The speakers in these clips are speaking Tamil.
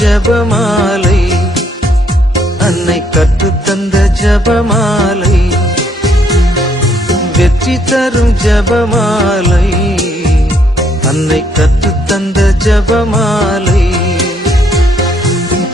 ஜபமாலை, அன்னை கற்றுத்தந்த ஜபமாலை, வெற்றி தரும் ஜபமாலை, அன்னை கற்றுத்தந்த ஜபமாலை.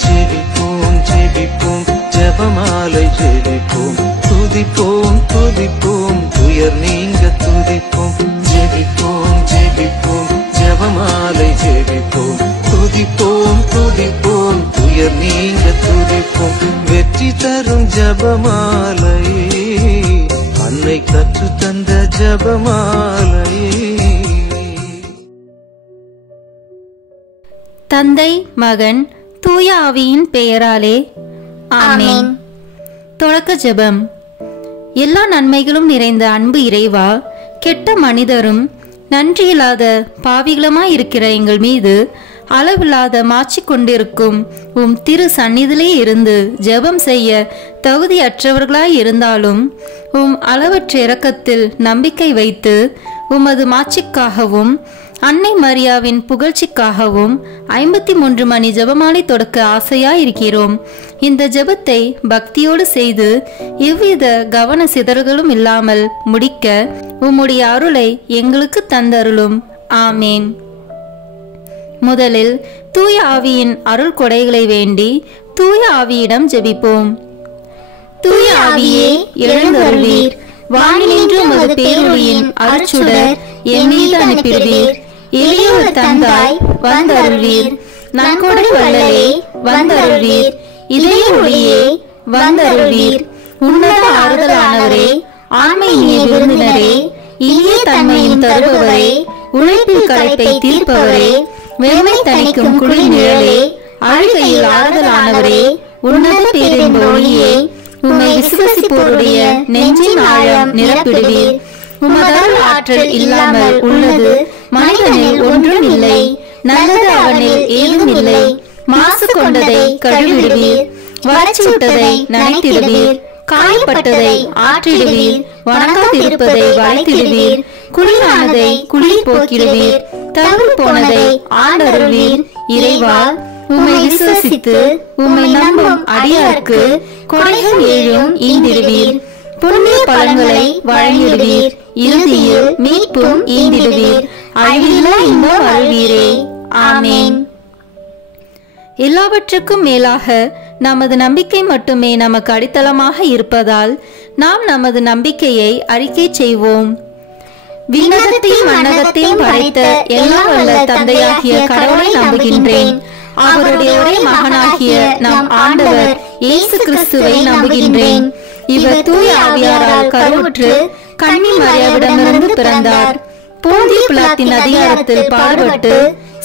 ஜெபிப்போம் ஜெபிப்போம் ஜபமாலை ஜெபிப்போம், துதிப்போம் துதிப்போம் துயர் நீங்க துதிப்போம். ஜெபிப்போம் ஜெபிப்போம் ஜபமாலை ஜெபிப்போம், துதிப்போம் துதிப்போம் துயர் நீங்க துதிப்போம். வெற்றி தரும் ஜபமாலை, அன்னை கற்று தந்த ஜபமாலை. தந்தை மகன் தூய ஆவியின் பெயராலே ஆமென். தொடக்க ஜெபம். எல்லா நன்மைகளும் நிறைந்த அன்பு இறைவா, கெட்ட மனிதரும் நன்றியில்லாத பாவிகளுமாயிருக்கிற எங்கள் மீது அளவில்லாத மாட்சி கொண்டிருக்கும் உம் திரு சந்நிதியிலே இருந்து ஜெபம் செய்ய தகுதியற்றவர்களாய் இருந்தாலும் உம் அளவற்ற இரக்கத்தில் நம்பிக்கை வைத்து உமது மாட்சிக்காகவும் அன்னை மரியாவின் புகழ்ச்சிக்காகவும் 53 மணி ஜெபமாலை தொடக்க ஆசையாயிருக்கிறோம். இந்த ஜெபத்தை பக்தியோடு செய்து எவ்வித கவன சிதறல்களும் இல்லாமல் முடிக்க உம்முடைய அருளை எங்களுக்கு தந்தருளும். ஆமேன். முதலில் தூய ஆவியின் அருள் கொடைகளை வேண்டி தூய ஆவியிடம் ஜெபிப்போம். தூய ஆவியே எழுந்தருளீர், வானினின்று உமது பேரொளியின் அருட்சுடர் என் மீது அனுப்பிடுவீர். எளியோர் தந்தாய் வந்தருள்வீர், நன்கொடை வள்ளலே வந்தருள்வீர், இதய ஒளியே வந்தருள்வீர். உன்னத ஆறுதலானவரே, ஆண்மை இனிய விருந்தினரே, இனிய தன்மையும் தருபவரே, உழைப்பில் களைப்பை தீர்ப்பவரே, வெறுமை தணிக்கும் குளிர் நிழலே, அழுகையில் ஆறுதலானவரே, உன்னத பேரின் ஒளியே, உம்மை விசுவசிப்போருடைய நெஞ்சின் ஆழம் நிரப்பிடுவீர். உமதருள் ஆற்றல் இல்லாமல் உள்ளது மனிதனில் ஒன்றும் இல்லை, நல்லது அவனில் ஏதும் இல்லை. மாசு கொண்டதை கழுவிடுவீர், வறட்சிவிட்டதை நனைத்திடுவீர், காயப்பட்டதை ஆற்றிடுவீர், வணங்காதிருப்பதை வளைத்திடுவீர், குளிரானதை குளிர் போக்கிடுவீர், தவறு போனதை ஆண்டருள்வீர். இறைவா, உம்மை விசுவசித்து உம்மை நம்பும் அடியாருக்கு கொடைகள் ஏழும் ஈந்திடுவீர், புண்ணிய பலன்களை வழங்கிடுவீர், இறுதியில் மீட்பும் ஈந்திடுவீர், அழிவில்லா இன்பம் அருள்வீரே. ஆமேன். எல்லாவற்றுக்கும் மேலாக நமது நம்பிக்கை மட்டுமே நமக்கு அடித்தளமாக இருப்பதால் நாம் நமது நம்பிக்கையை அறிக்கை செய்வோம். விண்ணகத்தையும் மண்ணகத்தையும் படைத்த எல்லாம் வல்ல தந்தையாகிய கடவுளை நம்புகின்றேன். அவருடைய ஒரே மகனாகிய நம் ஆண்டவர் இயேசு கிறிஸ்துவை நம்புகின்றேன். இவர் தூய ஆவியாரால் கருவுற்று கன்னி மரியாவிடமிருந்து பிறந்தார். போந்திய பிலாத்தின் அதிகாரத்தில் பாடுபட்டு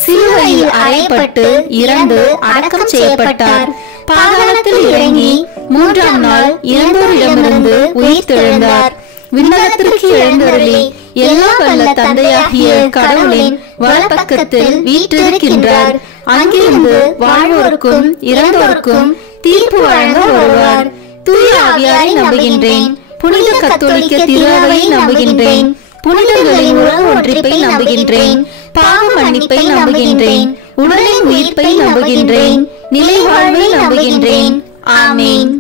சிலுவையில் அறையப்பட்டு இறந்து அடக்கம் செய்யப்பட்டார். பாதாளத்தில் இறங்கி 3ஆம் நாள் இறந்தோரிடமிருந்து உயிர்த்தெழுந்தார். விண்ணகத்திற்கு எழுந்தருளி எல்லா வல்ல தந்தையாகிய கடவுளின் வலப்பக்கத்தில் வீற்றிருக்கின்றார். அங்கிருந்து வாழ்வோருக்கும் இறந்தோருக்கும் தீர்ப்பு வழங்க வருவார். தூய ஆவியாரை நம்புகின்றேன். புனித கத்தோலிக்க திருஅவையை நம்புகின்றேன். புனிதர்களின் உறவு ஒன்றிப்பை நம்புகின்றேன். பாவ மன்னிப்பை நம்புகின்றேன். உடலின் உயிர்ப்பை நம்புகின்றேன். நிலை வாழ்வை நம்புகின்றேன். ஆமேன்.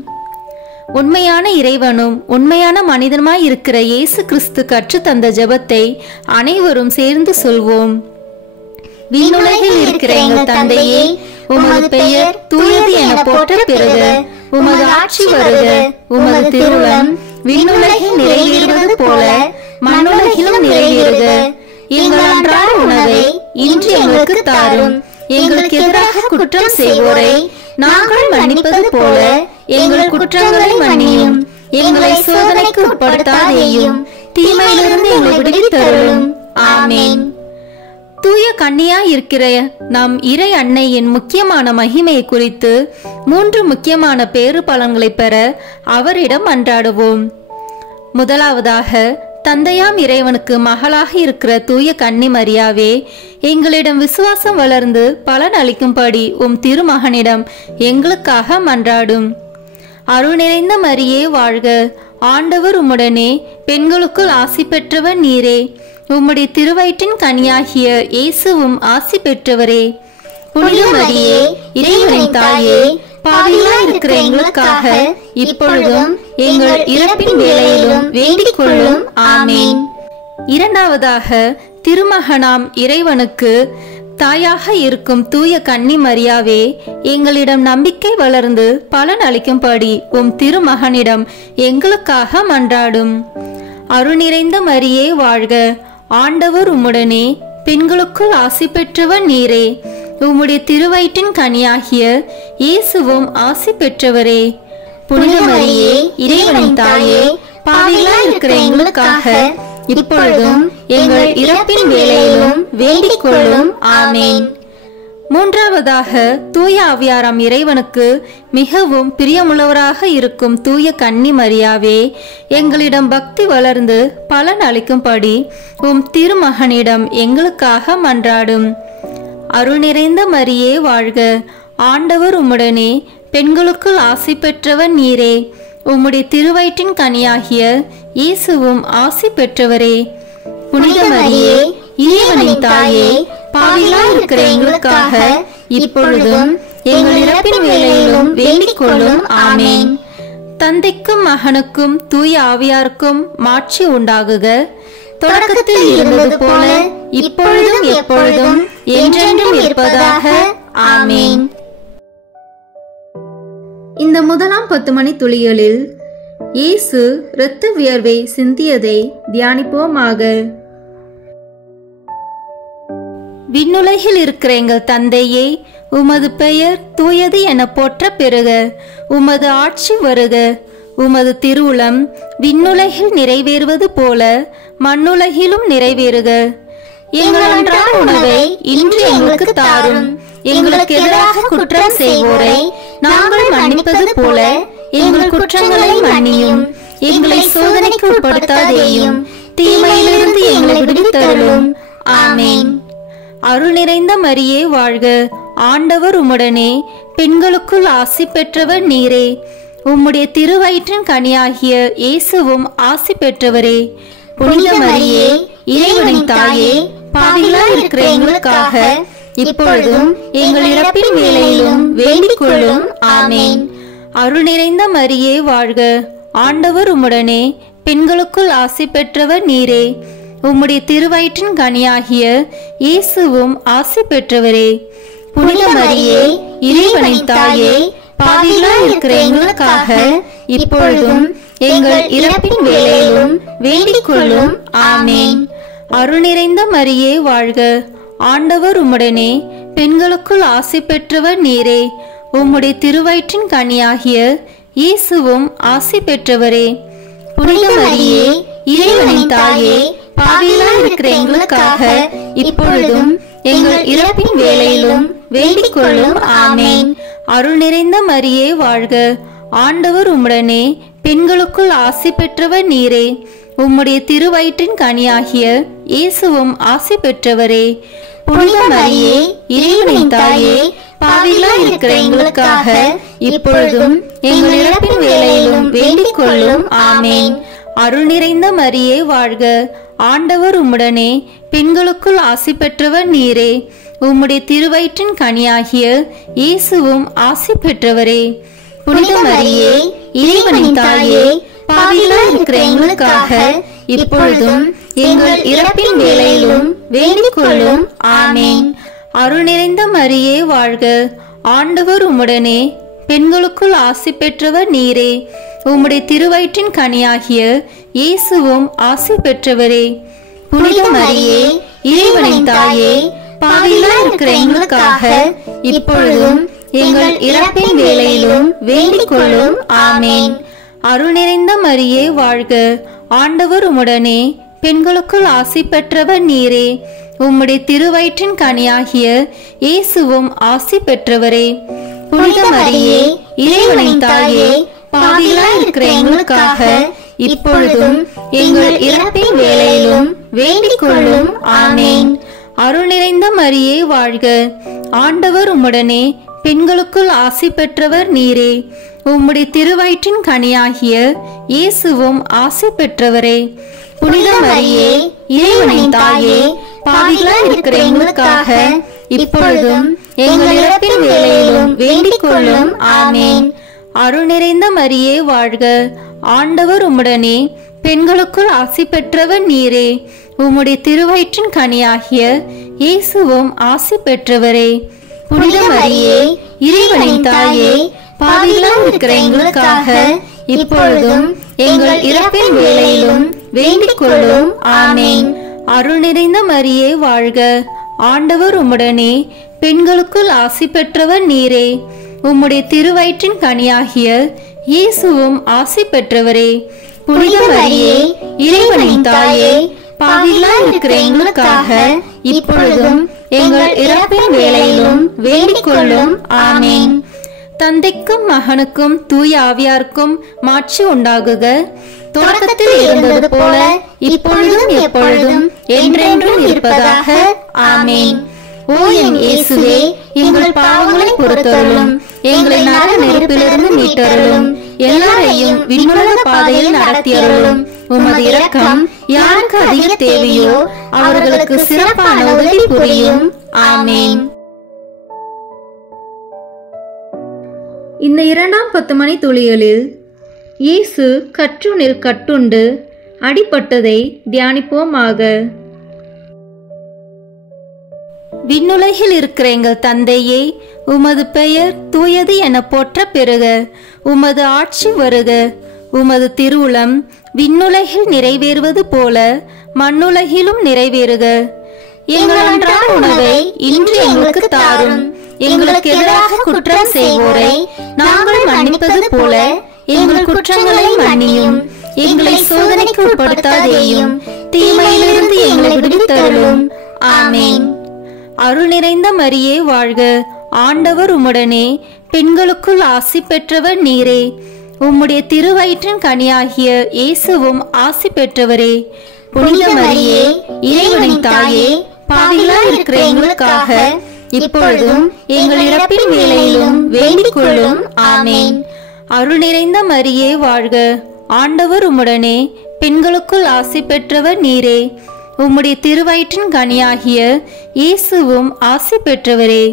உண்மையான இறைவனும் உண்மையான மனிதனுமாய் இருக்கிற இயேசு கிறிஸ்து கற்று தந்த ஜெபத்தை அனைவரும் சேர்ந்து சொல்வோம். விண்ணுலகில் இருக்கிற எங்கள் தந்தையே, உமது பெயர் தூயது என போற்ற பெறுக. உமது ஆட்சி வருக. உமது திருவுளம் விண்ணுலகில் நிறைவேறுவது போல மண்ணுலகிலும் நிறைவேறுக. எங்கள் அன்றாட உணவை இன்று எங்களுக்கு தாரும். எங்களுக்கு எதிராக குற்றம் செய்வோரை நாங்கள் மன்னிப்பது போல எங்கள் குற்றங்களை மன்னியும். எங்களை சோதனைக்கு உட்படுத்தாதேயும், தீமையிலிருந்து எங்களை விடுவித்தருளும். ஆமேன். தூய கன்னியா இருக்கிற நம் இறை அன்னையின் முக்கியமான மகிமையை குறித்து 3 முக்கியமான பேறு பலன்களை பெற அவரிடம் அன்றாடுவோம். முதலாவதாக, தந்தையாம் இறைவனுக்கு மகளாக இருக்கிற தூய கன்னி மரியாவே, எங்களிடம் விசுவாசம் வளர்ந்து பலன் அளிக்கும்படி உம் திருமகனிடம் எங்களுக்காக மன்றாடும். அருள் நிறைந்த மரியே வாழ்க. ஆண்டவர் உம்முடனே, பெண்களுக்குள் ஆசி பெற்றவர் நீரே. உம்முடைய திருவயிற்றின் கனியாகிய இயேசுவும் ஆசி பெற்றவரே. புனித மரியே இறைவனின் தாயே, பாவிகளாய் இருக்கிற எங்களுக்காக இப்பொழுதும் எங்கள் இறப்பின் வேளையிலும் வேண்டிக் கொள்ளும். ஆமேன். இரண்டாவதாக, திருமகனாம் இறைவனுக்கு தாயாக இருக்கும் தூய கன்னி மரியாவே, எங்களிடம் நம்பிக்கை வளர்ந்து பலன் அளிக்கும்படி உம் திருமகனிடம் எங்களுக்காக மன்றாடும். அருள்நிறைந்த மரியே வாழ்க, ஆண்டவர் உம்முடனே, பெண்களுக்குள் ஆசி பெற்றவர் நீரே, உம்முடைய திருவயிற்றின் கனியாகிய இயேசுவும் ஆசி பெற்றவரே. புனித மரியே இறைவனின் தாயே, பாவிகளாய் இருக்கிற எங்களுக்காக இப்பொழுதும் எங்கள் இறப்பின் வேளையிலும் வேண்டிக் கொள்ளும். ஆமேன். மூன்றாவதாக, தூய ஆவியாராம் இறைவனுக்கு மிகவும் பிரியமுள்ளவராக இருக்கும் தூய கன்னி மரியாவே, எங்களிடம் பக்தி வளர்ந்து பலன் அளிக்கும்படி உம் திருமகனிடம் எங்களுக்காக மன்றாடும். அருள் நிறைந்த மரியே வாழ்க, ஆண்டவர் உம்முடனே, பெண்களுக்குள் ஆசி பெற்றவர் நீரே, உம்முடைய திருவயிற்றின் கனியாகிய இயேசுவும் ஆசி பெற்றவரே. புனித மரியே இறைவனின் தாயே, பாவிகளாய் இருக்கிற எங்களுக்காக இப்பொழுதும் எங்கள் இறப்பின் வேளையிலும் வேண்டிக் கொள்ளும். ஆமேன். தந்தைக்கும் மகனுக்கும் தூய ஆவியாருக்கும் மாட்சி உண்டாகுக. தொடக்கத்தில் இருந்தது போல இப்பொழுதும் எப்பொழுதும் என்றென்றும் இருப்பதாக. ஆமேன். இந்த முதலாம் 10 மணி துளிகளில் இயேசு இரத்த வியர்வை சிந்தியதை தியானிப்போமாக. விண்ணுலகில் இருக்கிற எங்கள் தந்தையே, உமது பெயர் தூயது என போற்ற பெறுக. உமது ஆட்சி வருக. உமது திருவுளம் விண்ணுலகில் நிறைவேறுவது போல மண்ணுலகிலும் நிறைவேறுக. எங்கள் அன்றாட உணவை இன்று எங்களுக்கு தாரும். எங்களுக்கு எதிராக குற்றம் செய்வோரை நாங்கள் மன்னிப்பது போல எங்கள் குற்றங்களை மன்னியும். எங்களை சோதனைக்கு உட்படுத்தாதேயும், தீமையிலிருந்து எங்களை விடுவித்தருளும். ஆமேன். அருள் நிறைந்த மரியே வாழ்க, ஆண்டவர் உம்முடனே, பெண்களுக்குள் ஆசி பெற்றவர் நீரே, உம்முடைய திருவயிற்றின் கனியாகிய இயேசுவும் ஆசி பெற்றவரே. புனித மரியே இறைவனின் தாயே, பாவிகளாய் இருக்கிற எங்களுக்காக இப்பொழுதும் எங்கள் இறப்பின் வேளையிலும் வேண்டிக் கொள்ளும். ஆமேன். அருள் நிறைந்த மரியே வாழ்க, ஆண்டவர் உம்முடனே, பெண்களுக்குள் ஆசி பெற்றவர் நீரே, உம்முடைய திருவயிற்றின் கனியாகிய இயேசுவும் ஆசி பெற்றவரே. புனித மரியே இறைவனின் தாயே, பாவிகளாய் இருக்கிற எங்களுக்காக இப்பொழுதும் எங்கள் இறப்பின் வேளையிலும் வேண்டிக் கொள்ளும். ஆமேன். அருள் நிறைந்த மரியே வாழ்க, ஆண்டவர் உம்முடனே, பெண்களுக்குள் ஆசி பெற்றவர் நீரே, உம்முடைய திருவயிற்றின் கனியாகிய இயேசுவும் ஆசி பெற்றவரே. புனித மரியே இறைவனின் தாயே, பாவிகளாய் இருக்கிற எங்களுக்காக இப்பொழுதும் எங்கள் இறப்பின் வேளையிலும் வேண்டிக் கொள்ளும். ஆமேன். அருள் நிறைந்த மரியே வாழ்க, ஆண்டவர் உம்முடனே, பெண்களுக்குள் ஆசி பெற்றவர் நீரே, உம்முடைய திருவயிற்றின் கனியாகிய இயேசுவும் ஆசி பெற்றவரே. புனித மரியே இறைவனின் தாயே, பாவிகளாய் இருக்கிற எங்களுக்காக இப்பொழுதும் எங்கள் இறப்பின் வேளையிலும் வேண்டிக் கொள்ளும். ஆமேன். அருள் நிறைந்த மரியே வாழ்க, ஆண்டவர் உம்முடனே, பெண்களுக்குள் ஆசி பெற்றவர் நீரே, உம்முடைய திருவயிற்றின் கனியாகிய இயேசுவும் ஆசி பெற்றவரே. புனித மரியே இறைவனின் தாயே, பாவிகளாய் இருக்கிற எங்களுக்காக இப்பொழுதும் எங்கள் இறப்பின் வேளையிலும் வேண்டிக் கொள்ளும். ஆமேன். அருள் நிறைந்த மரியே வாழ்க, ஆண்டவர் உம்முடனே, பெண்களுக்குள் ஆசி பெற்றவர் நீரே, உம்முடைய திருவயிற்றின் கனியாகிய இயேசுவும் ஆசி பெற்றவரே. புனித மரியே இறைவனின் தாயே, பாவிகளாய் இருக்கிற எங்களுக்காக இப்பொழுதும் எங்கள் இறப்பின் வேளையிலும் வேண்டிக் கொள்ளும். ஆமேன். அருள் நிறைந்த மரியே வாழ்க, ஆண்டவர் உம்முடனே, பெண்களுக்குள் ஆசி பெற்றவர் நீரே, உம்முடைய திருவயிற்றின் கனியாகிய இயேசுவும் ஆசி பெற்றவரே. புனித மரியே இறைவனின் தாயே, பாவிகளாய் இருக்கிற எங்களுக்காக இப்பொழுதும் எங்கள் இறப்பின் வேளையிலும் வேண்டிக் கொள்ளும். ஆமேன். அருள் நிறைந்த மரியே வாழ்க, ஆண்டவர் உம்முடனே, பெண்களுக்குள் ஆசி பெற்றவர் நீரே, உம்முடைய திருவயிற்றின் கனியாகிய இயேசுவும் ஆசி பெற்றவரே. புனித மரியே இறைவனின் தாயே, பாவிகளாய் இருக்கிற எங்களுக்காக இப்பொழுதும் எங்கள் இறப்பின் வேளையிலும் வேண்டிக் கொள்ளும். ஆமேன். அருள் நிறைந்த மரியே வாழ்க, ஆண்டவர் உம்முடனே, பெண்களுக்குள் ஆசி பெற்றவர் நீரே. உம்முடைய திருவயிற்றின் கனியாகிய இயேசுவும் ஆசி பெற்றவரே. புனித மரியே, இறைவனின் தாயே, பாவிகளாய் இருக்கிற எங்களுக்காக இப்பொழுதும் எங்கள் இறப்பின் வேளையிலும் வேண்டிக் கொள்ளும். ஆமேன். அருள் நிறைந்த மரியே வாழ்க, ஆண்டவர் உம்முடனே, பெண்களுக்குள் ஆசி பெற்றவர் நீரே. உம்முடைய திருவயிற்றின் கனியாகிய இயேசுவும் ஆசி பெற்றவரே. புனித மரியே, இறைவனின் தாயே, பாவிகளாய் இருக்கிற எங்களுக்காக இப்பொழுதும் எங்கள் இறப்பின் வேளையிலும் வேண்டிக் கொள்ளும். ஆமேன். தந்தைக்கும் மகனுக்கும் தூய ஆவியாருக்கும் மாட்சி உண்டாகுக. தொடக்கத்தில் இருந்தது போல இப்பொழுதும் எப்பொழுதும் என்றென்றும் இருப்பதாக. ஆமேன். ஓ என் இயேசுவே, எங்கள் பாவங்களை பொறுத்தருளும், எங்களை நரக நெருப்பிலிருந்து மீட்டருளும், எல்லாரையும் விண்ணுலக பாதையில் நடத்தியருளும். உமது இரக்கம் யாருக்கு அதிக தேவையோ அவர்களுக்கு சிறப்பான உதவி புரியும். ஆமேன். இந்த இரண்டாம் 10 மணி துளிகளில் இயேசு கற்றுணில் கட்டுண்டு அடிபட்டதை தியானிப்போமாக. விண்ணுலகில் இருக்கிற எங்கள் தந்தையே, உமது பெயர் தூயது என போற்ற பெறுக. உமது ஆட்சி வருக. உமது திருவுளம் விண்ணுலகில் நிறைவேறுவது போல மண்ணுலகிலும் நிறைவேறுக. எங்கள் அன்றாட உணவை இன்று எங்களுக்கு தாரும். எங்களுக்கு எதிராக குற்றம் செய்வோரை நாங்கள் மன்னிப்பது போல எங்கள் குற்றங்களை மன்னியும். எங்களை சோதனைக்கு உட்படுத்தாதேயும், தீமையிலிருந்து எங்களை விடுவித்தருளும். ஆமேன். அருள் நிறைந்த மரியே வாழ்க, ஆண்டவர் உம்முடனே, பெண்களுக்குள் ஆசி பெற்றவர் நீரே. உம்முடைய திருவயிற்றின் கனியாகிய இயேசுவும் ஆசி பெற்றவரே. புனித மரியே, இறைவனின் தாயே, பாவிகளாய் இருக்கிற எங்களுக்காக இப்பொழுதும் எங்கள் இறப்பின் வேளையிலும் வேண்டிக் கொள்ளும். ஆமேன். அருள் நிறைந்த மரியே வாழ்க, ஆண்டவர் உம்முடனே, பெண்களுக்குள் ஆசி பெற்றவர் நீரே. உம்முடைய திருவயிற்றின் கனியாகிய இயேசுவும் ஆசி பெற்றவரே.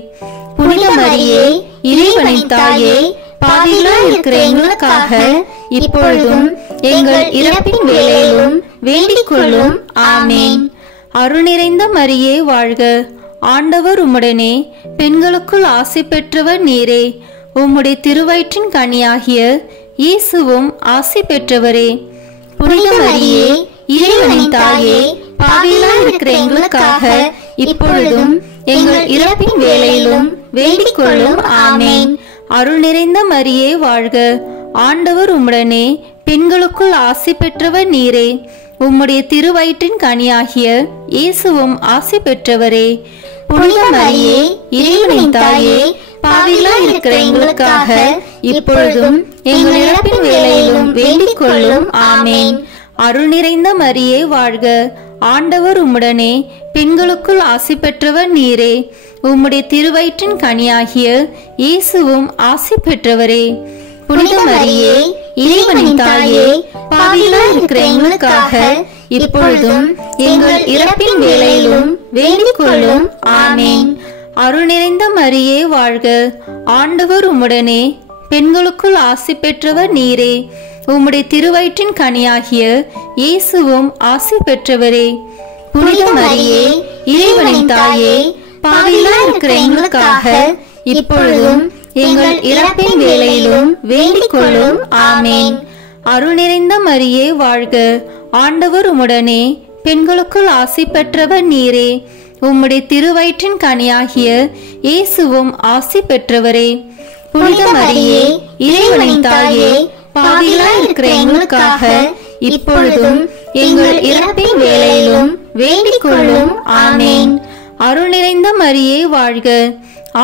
புனித மரியே, இறைவனின் தாயே, பாவிகளாய் இருக்கிற எங்களுக்காக இப்பொழுதும் எங்கள் இறப்பின் வேளையிலும் வேண்டிக் கொள்ளும். ஆமேன். அருள் நிறைந்த மரியே வாழ்க, ஆண்டவர் உம்முடனே, பெண்களுக்குள் ஆசி பெற்றவர் நீரே. உம்முடைய திருவயிற்றின் கனியாகிய இயேசுவும் ஆசி பெற்றவரே. புனித மரியே, இறைவனின் தாயே, பாவிகளாய் இருக்கிற எங்களுக்காக இப்பொழுதும் எங்கள் இறப்பின் வேளையிலும் வேண்டிக் கொள்ளும். ஆமேன். அருள் நிறைந்த மரியே வாழ்க, ஆண்டவர் உம்முடனே, பெண்களுக்குள் ஆசி பெற்றவர் நீரே. உம்முடைய திருவயிற்றின் கனியாகிய இயேசுவும் ஆசி பெற்றவரே. புனித மரியே, இறைவனின் தாயே, பாவிகளாய் இருக்கிற எங்களுக்காக இப்பொழுதும் எங்கள் இறப்பின் வேளையிலும் வேண்டிக் கொள்ளும். ஆமேன். அருள் நிறைந்த மரியே வாழ்க, ஆண்டவர் உம்முடனே, பெண்களுக்குள் ஆசி பெற்றவர் நீரே. உம்முடைய திருவயிற்றின் கனியாகிய இயேசுவும் ஆசி பெற்றவரே. புனித மரியே, இறைவனின் தாயே, பாவிகளாய் இருக்கிற எங்களுக்காக இப்பொழுதும் எங்கள் இறப்பின் வேளையிலும் வேண்டிக் கொள்ளும். ஆமேன். அருள் நிறைந்த மரியே வாழ்க, ஆண்டவர் உம்முடனே, பெண்களுக்குள் ஆசி பெற்றவர் நீரே. உம்முடைய திருவயிற்றின் கனியாகிய இயேசுவும் ஆசி பெற்றவரே. புனித மரியே, இறைவனின் தாயே, பாவிகளாய் இருக்கிற எங்களுக்காக இப்பொழுதும் எங்கள் இறப்பின் வேளையிலும் வேண்டிக் கொள்ளும். ஆமேன். அருள் நிறைந்த மரியே வாழ்க, ஆண்டவர் உம்முடனே, பெண்களுக்குள் ஆசி பெற்றவர் நீரே. உம்முடைய திருவயிற்றின் கனியாகிய இயேசுவும் ஆசி பெற்றவரே. புனித மரியே, இறைவனின் தாயே, பாவிகளாய் இருக்கிற எங்களுக்காக இப்பொழுதும் எங்கள் இறப்பின் வேளையிலும் வேண்டிக் கொள்ளும். ஆமேன். அருள் நிறைந்த மரியே வாழ்க,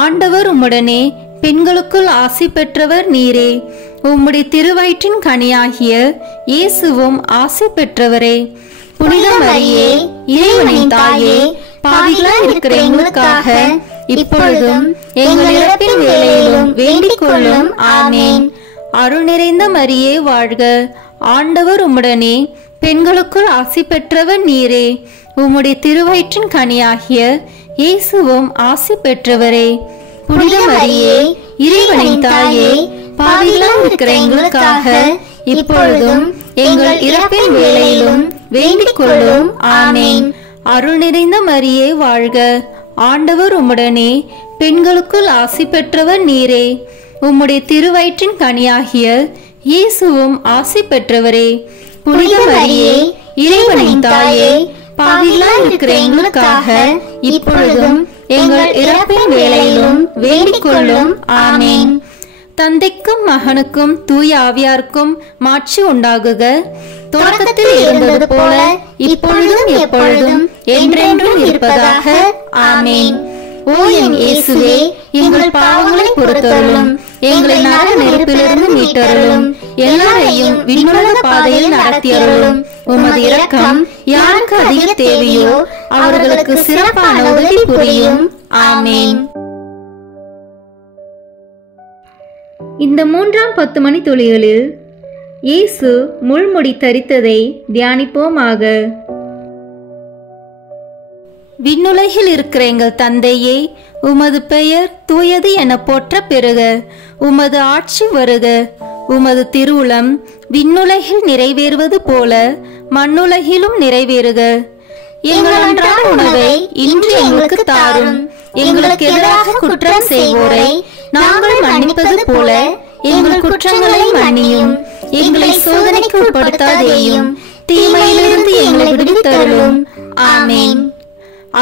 ஆண்டவர் உம்முடனே, பெண்களுக்குள் ஆசி பெற்றவர் நீரே. உம்முடைய திருவயிற்றின் கனியாகிய இயேசுவும் ஆசி பெற்றவரே. புனித மரியே, இறைவனின் தாயே, பாவிகளாய் இருக்கிற எங்களுக்காக இப்பொழுதும் எங்கள் இறப்பின் வேளையிலும் வேண்டிக் கொள்ளும். ஆமேன். அருள் நிறைந்த மரியே வாழ்க, ஆண்டவர் உம்முடனே, பெண்களுக்குள் ஆசி பெற்றவர் நீரே. உம்முடைய திருவயிற்றின் கனியாகிய இயேசுவும் ஆசி பெற்றவரே. புனித மரியே இறைவனின் தாயே, பாவிகளாய் இருக்கிற எங்களுக்காக இப்பொழுதும் எங்கள் இறப்பின் வேளையிலும் வேண்டிக் கொள்ளும். ஆமேன். அருள் நிறைந்த மரியே வாழ்க, ஆண்டவர் உம்முடனே, பெண்களுக்குள் ஆசி பெற்றவர் நீரே. உம்முடைய திருவயிற்றின் கனியாகிய இயேசுவும் ஆசி பெற்றவரே. புனித மரியே இறைவனின் தாயே, பாவிகளாய் இருக்கிற எங்களுக்காக இப்பொழுதும் எங்கள் இறப்பின் வேளையிலும் வேண்டிக் கொள்ளும். ஆமேன். தந்தைக்கும் மகனுக்கும் தூய ஆவியாருக்கும் மாட்சி உண்டாகுக. தொடக்கத்தில் இருந்தது போல இப்பொழுதும் எப்பொழுதும் என்றென்றும் இருப்பதாக. ஆமேன். ஓ என் இயேசுவே, எங்கள் பாவங்களை பொறுத்தருளும், எங்களை நரக நெருப்பிலிருந்து மீட்டருளும், எல்லாரையும் விண்ணுலக பாதையில் நடத்தியருளும். உமது இரக்கம் யாருக்கு அதிக தேவையோ அவர்களுக்கு சிறப்பான உதவி புரியும். ஆமேன். இந்த 3ஆம் 10 மணி துளிகளில் இயேசு முள்முடி தரித்ததை தியானிப்போமாக. விண்ணுலகில் இருக்கிற எங்கள் தந்தையே, உமது பெயர் தூயது என போற்ற பெறுக. உமது ஆட்சி வருக. உமது திருவுளம் விண்ணுலகில் நிறைவேறுவது போல மண்ணுலகிலும் நிறைவேறுக. எங்கள் அன்றாட உணவை இன்று எங்களுக்கு தாரும். எங்களுக்கு எதிராக குற்றம் செய்வோரை நாங்கள் மன்னிப்பது போல எங்கள் குற்றங்களை மன்னியும். எங்களை சோதனைக்கு உட்படுத்தாதேயும், தீமையிலிருந்து எங்களை விடுவித்தருளும். ஆமேன்.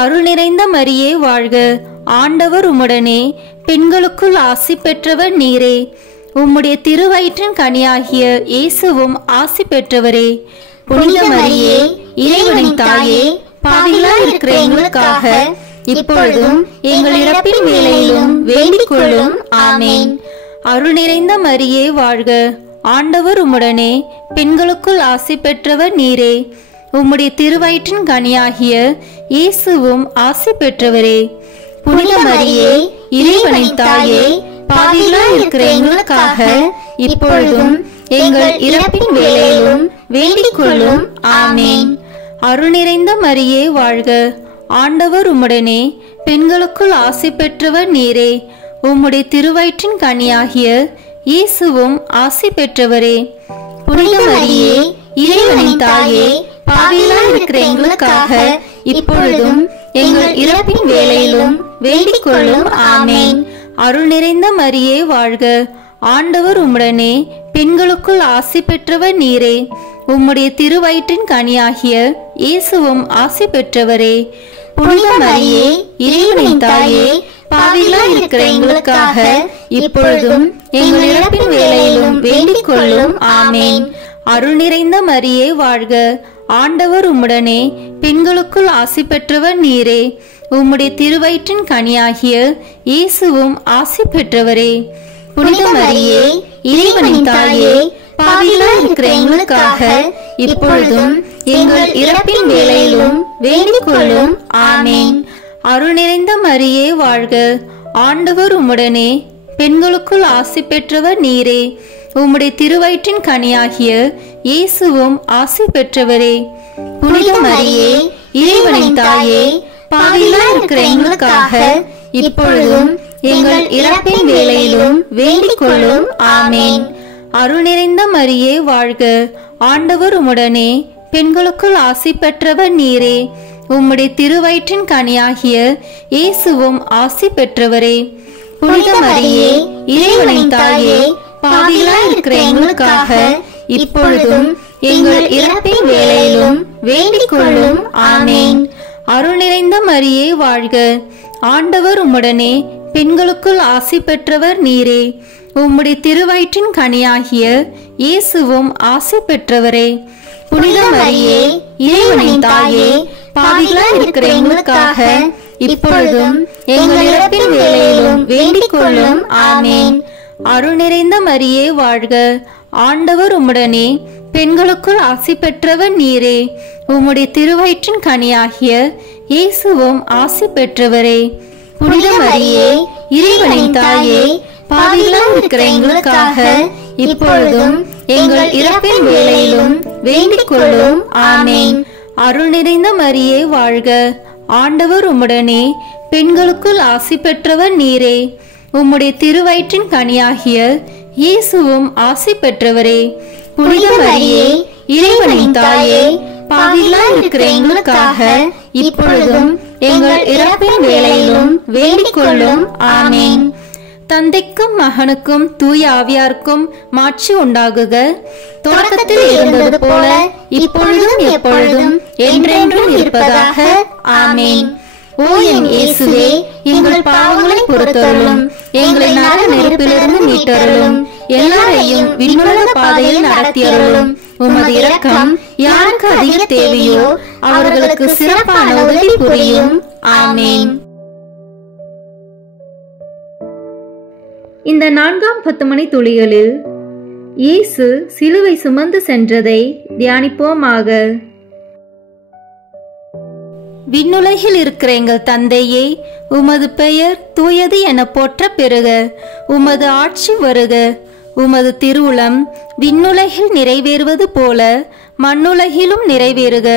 அருள் நிறைந்த மரியே வாழ்க, ஆண்டவர் உம்முடனே, பெண்களுக்குள் ஆசி பெற்றவர் நீரே. உம்முடைய திருவயிற்றின் கனியாகிய இயேசுவும் ஆசி பெற்றவரே. புனித மரியே இறைவனின் தாயே, பாவிகளாய் இருக்கிற எங்களுக்காக இப்பொழுதும் எங்கள் இறப்பின் வேளையிலும் வேண்டிக் கொள்ளும். ஆமேன். அருள் நிறைந்த மரியே வாழ்க, ஆண்டவர் உம்முடனே, பெண்களுக்குள் ஆசி பெற்றவர் நீரே. உம்முடைய திருவயிற்றின் கனியாகிய இயேசுவும் ஆசி பெற்றவரே. புனித மரியே இறைவனின் தாயே, பாவிகளாய் இருக்கிற எங்களுக்காக இப்பொழுதும் எங்கள் இறப்பின் வேளையிலும் வேண்டிக் கொள்ளும். ஆமேன். அருள் நிறைந்த மரியே வாழ்க, ஆண்டவர் உம்முடனே, பெண்களுக்குள் ஆசி பெற்றவர் நீரே. உம்முடைய திருவயிற்றின் கனியாகிய இயேசுவும் ஆசி பெற்றவரே. புனித மரியே இறைவனின் தாயே, பாவிகளாய் இருக்கிற எங்களுக்காக இப்பொழுதும் எங்கள் இறப்பின் வேளையிலும் வேண்டிக் கொள்ளும். ஆமேன். அருள் நிறைந்த மரியே வாழ்க, ஆண்டவர் உம்முடனே, பெண்களுக்குள் ஆசி பெற்றவர் நீரே. உம்முடைய திருவயிற்றின் கனியாகிய இயேசுவும் ஆசி பெற்றவரே. புனித மரியே இறைவனின் தாயே, பாவிகளாய் இருக்கிற எங்களுக்காக இப்பொழுதும் எங்கள் இறப்பின் வேளையிலும் வேண்டிக் கொள்ளும். ஆமேன். அருள் நிறைந்த மரியே வாழ்க, ஆண்டவர் உம்முடனே, பெண்களுக்குள் ஆசி பெற்றவர் நீரே. உம்முடைய திருவயிற்றின் கனியாகிய இயேசுவும் ஆசி பெற்றவரே. புனித மரியே இறைவனின் தாயே, பாவிகளாய் இருக்கிற எங்களுக்காக இப்பொழுதும் எங்கள் இறப்பின் வேளையிலும் வேண்டிக் கொள்ளும். ஆமேன். அருள் நிறைந்த மரியே வாழ்க, ஆண்டவர் உம்முடனே, பெண்களுக்குள் ஆசி பெற்றவர் நீரே. உம்முடைய திருவயிற்றின் கனியாகிய இயேசுவும் ஆசி பெற்றவரே. புனித மரியே இறைவனின் தாயே, பாவிகளாய் இருக்கிற எங்களுக்காக இப்பொழுதும் எங்கள் இறப்பின் வேளையிலும் வேண்டிக் கொள்ளும். ஆமேன். அருள் நிறைந்த மரியே வாழ்க, ஆண்டவர் உம்முடனே, பெண்களுக்குள் ஆசி பெற்றவர் நீரே. உம்முடைய திருவயிற்றின் கனியாகிய இயேசுவும் ஆசி பெற்றவரே. புனித மரியே இறைவனின் தாயே, பாவிகளாய் இருக்கிற எங்களுக்காக இப்பொழுதும் எங்கள் இறப்பின் வேளையிலும் வேண்டிக் கொள்ளும். ஆமேன். அருள் நிறைந்த மரியே வாழ்க, ஆண்டவர் உம்முடனே, பெண்களுக்குள் ஆசி பெற்றவர் நீரே. உம்முடைய திருவயிற்றின் கனியாகிய இயேசுவும் ஆசி பெற்றவரே. புனித மரியே இறைவனின் தாயே, பாவிகளாய் இருக்கிற எங்களுக்காக இப்பொழுதும் எங்கள் இறப்பின் வேளையிலும் வேண்டிக் கொள்ளும். ஆமேன். அருள் நிறைந்த மரியே வாழ்க, ஆண்டவர் உம்முடனே, பெண்களுக்குள் ஆசி பெற்றவர் நீரே. உம்முடைய திருவயிற்றின் கனியாகிய இயேசுவும் ஆசி பெற்றவரே. புனித மரியே இறைவனின் தாயே, பாவிகளாய் இருக்கிற எங்களுக்காக இப்பொழுதும் எங்கள் இறப்பின் வேளையிலும் வேண்டிக் கொள்ளும். ஆமேன். அருள் நிறைந்த மரியே வாழ்க, ஆண்டவர் உம்முடனே, பெண்களுக்குள் ஆசி பெற்றவர் நீரே. உம்முடைய திருவயிற்றின் கனியாகிய இயேசுவும் ஆசி பெற்றவரே. புனித மரியே, இறைவனின் தாயே, பாவிகளாய் இருக்கிற எங்களுக்காக இப்பொழுதும் எங்கள் இறப்பின் வேளையிலும் வேண்டிக் கொள்ளும். ஆமேன். தந்தைக்கும் மகனுக்கும் தூய ஆவியாருக்கும் மாட்சி உண்டாகுக. தொடக்கத்தில் இருந்தது போல இப்பொழுதும் எப்பொழுதும் என்றென்றும் இருப்பதாக. ஆமேன். ஓ என் இயேசுவே, எங்கள் பாவங்களை பொறுத்தருளும், எங்களை நரக நெருப்பிலிருந்து மீட்டருளும், எல்லாரையும் விண்ணுலக பாதையில் நடத்தியருளும். உமது இரக்கம் யாருக்கு அதிக தேவையோ அவர்களுக்கு சிறப்பான உதவி புரியும். ஆமேன். இந்த 4ஆம் 10 மணி துளிகளில் இயேசு சிலுவை சுமந்து சென்றதை தியானிப்போமாக. விண்ணுலகில் இருக்கிற எங்கள் தந்தையே, உமது பெயர் தூயது என போற்ற பெறுக. உமது ஆட்சி வருக. உமது திருவுளம் விண்ணுலகில் நிறைவேறுவது போல மண்ணுலகிலும் நிறைவேறுக.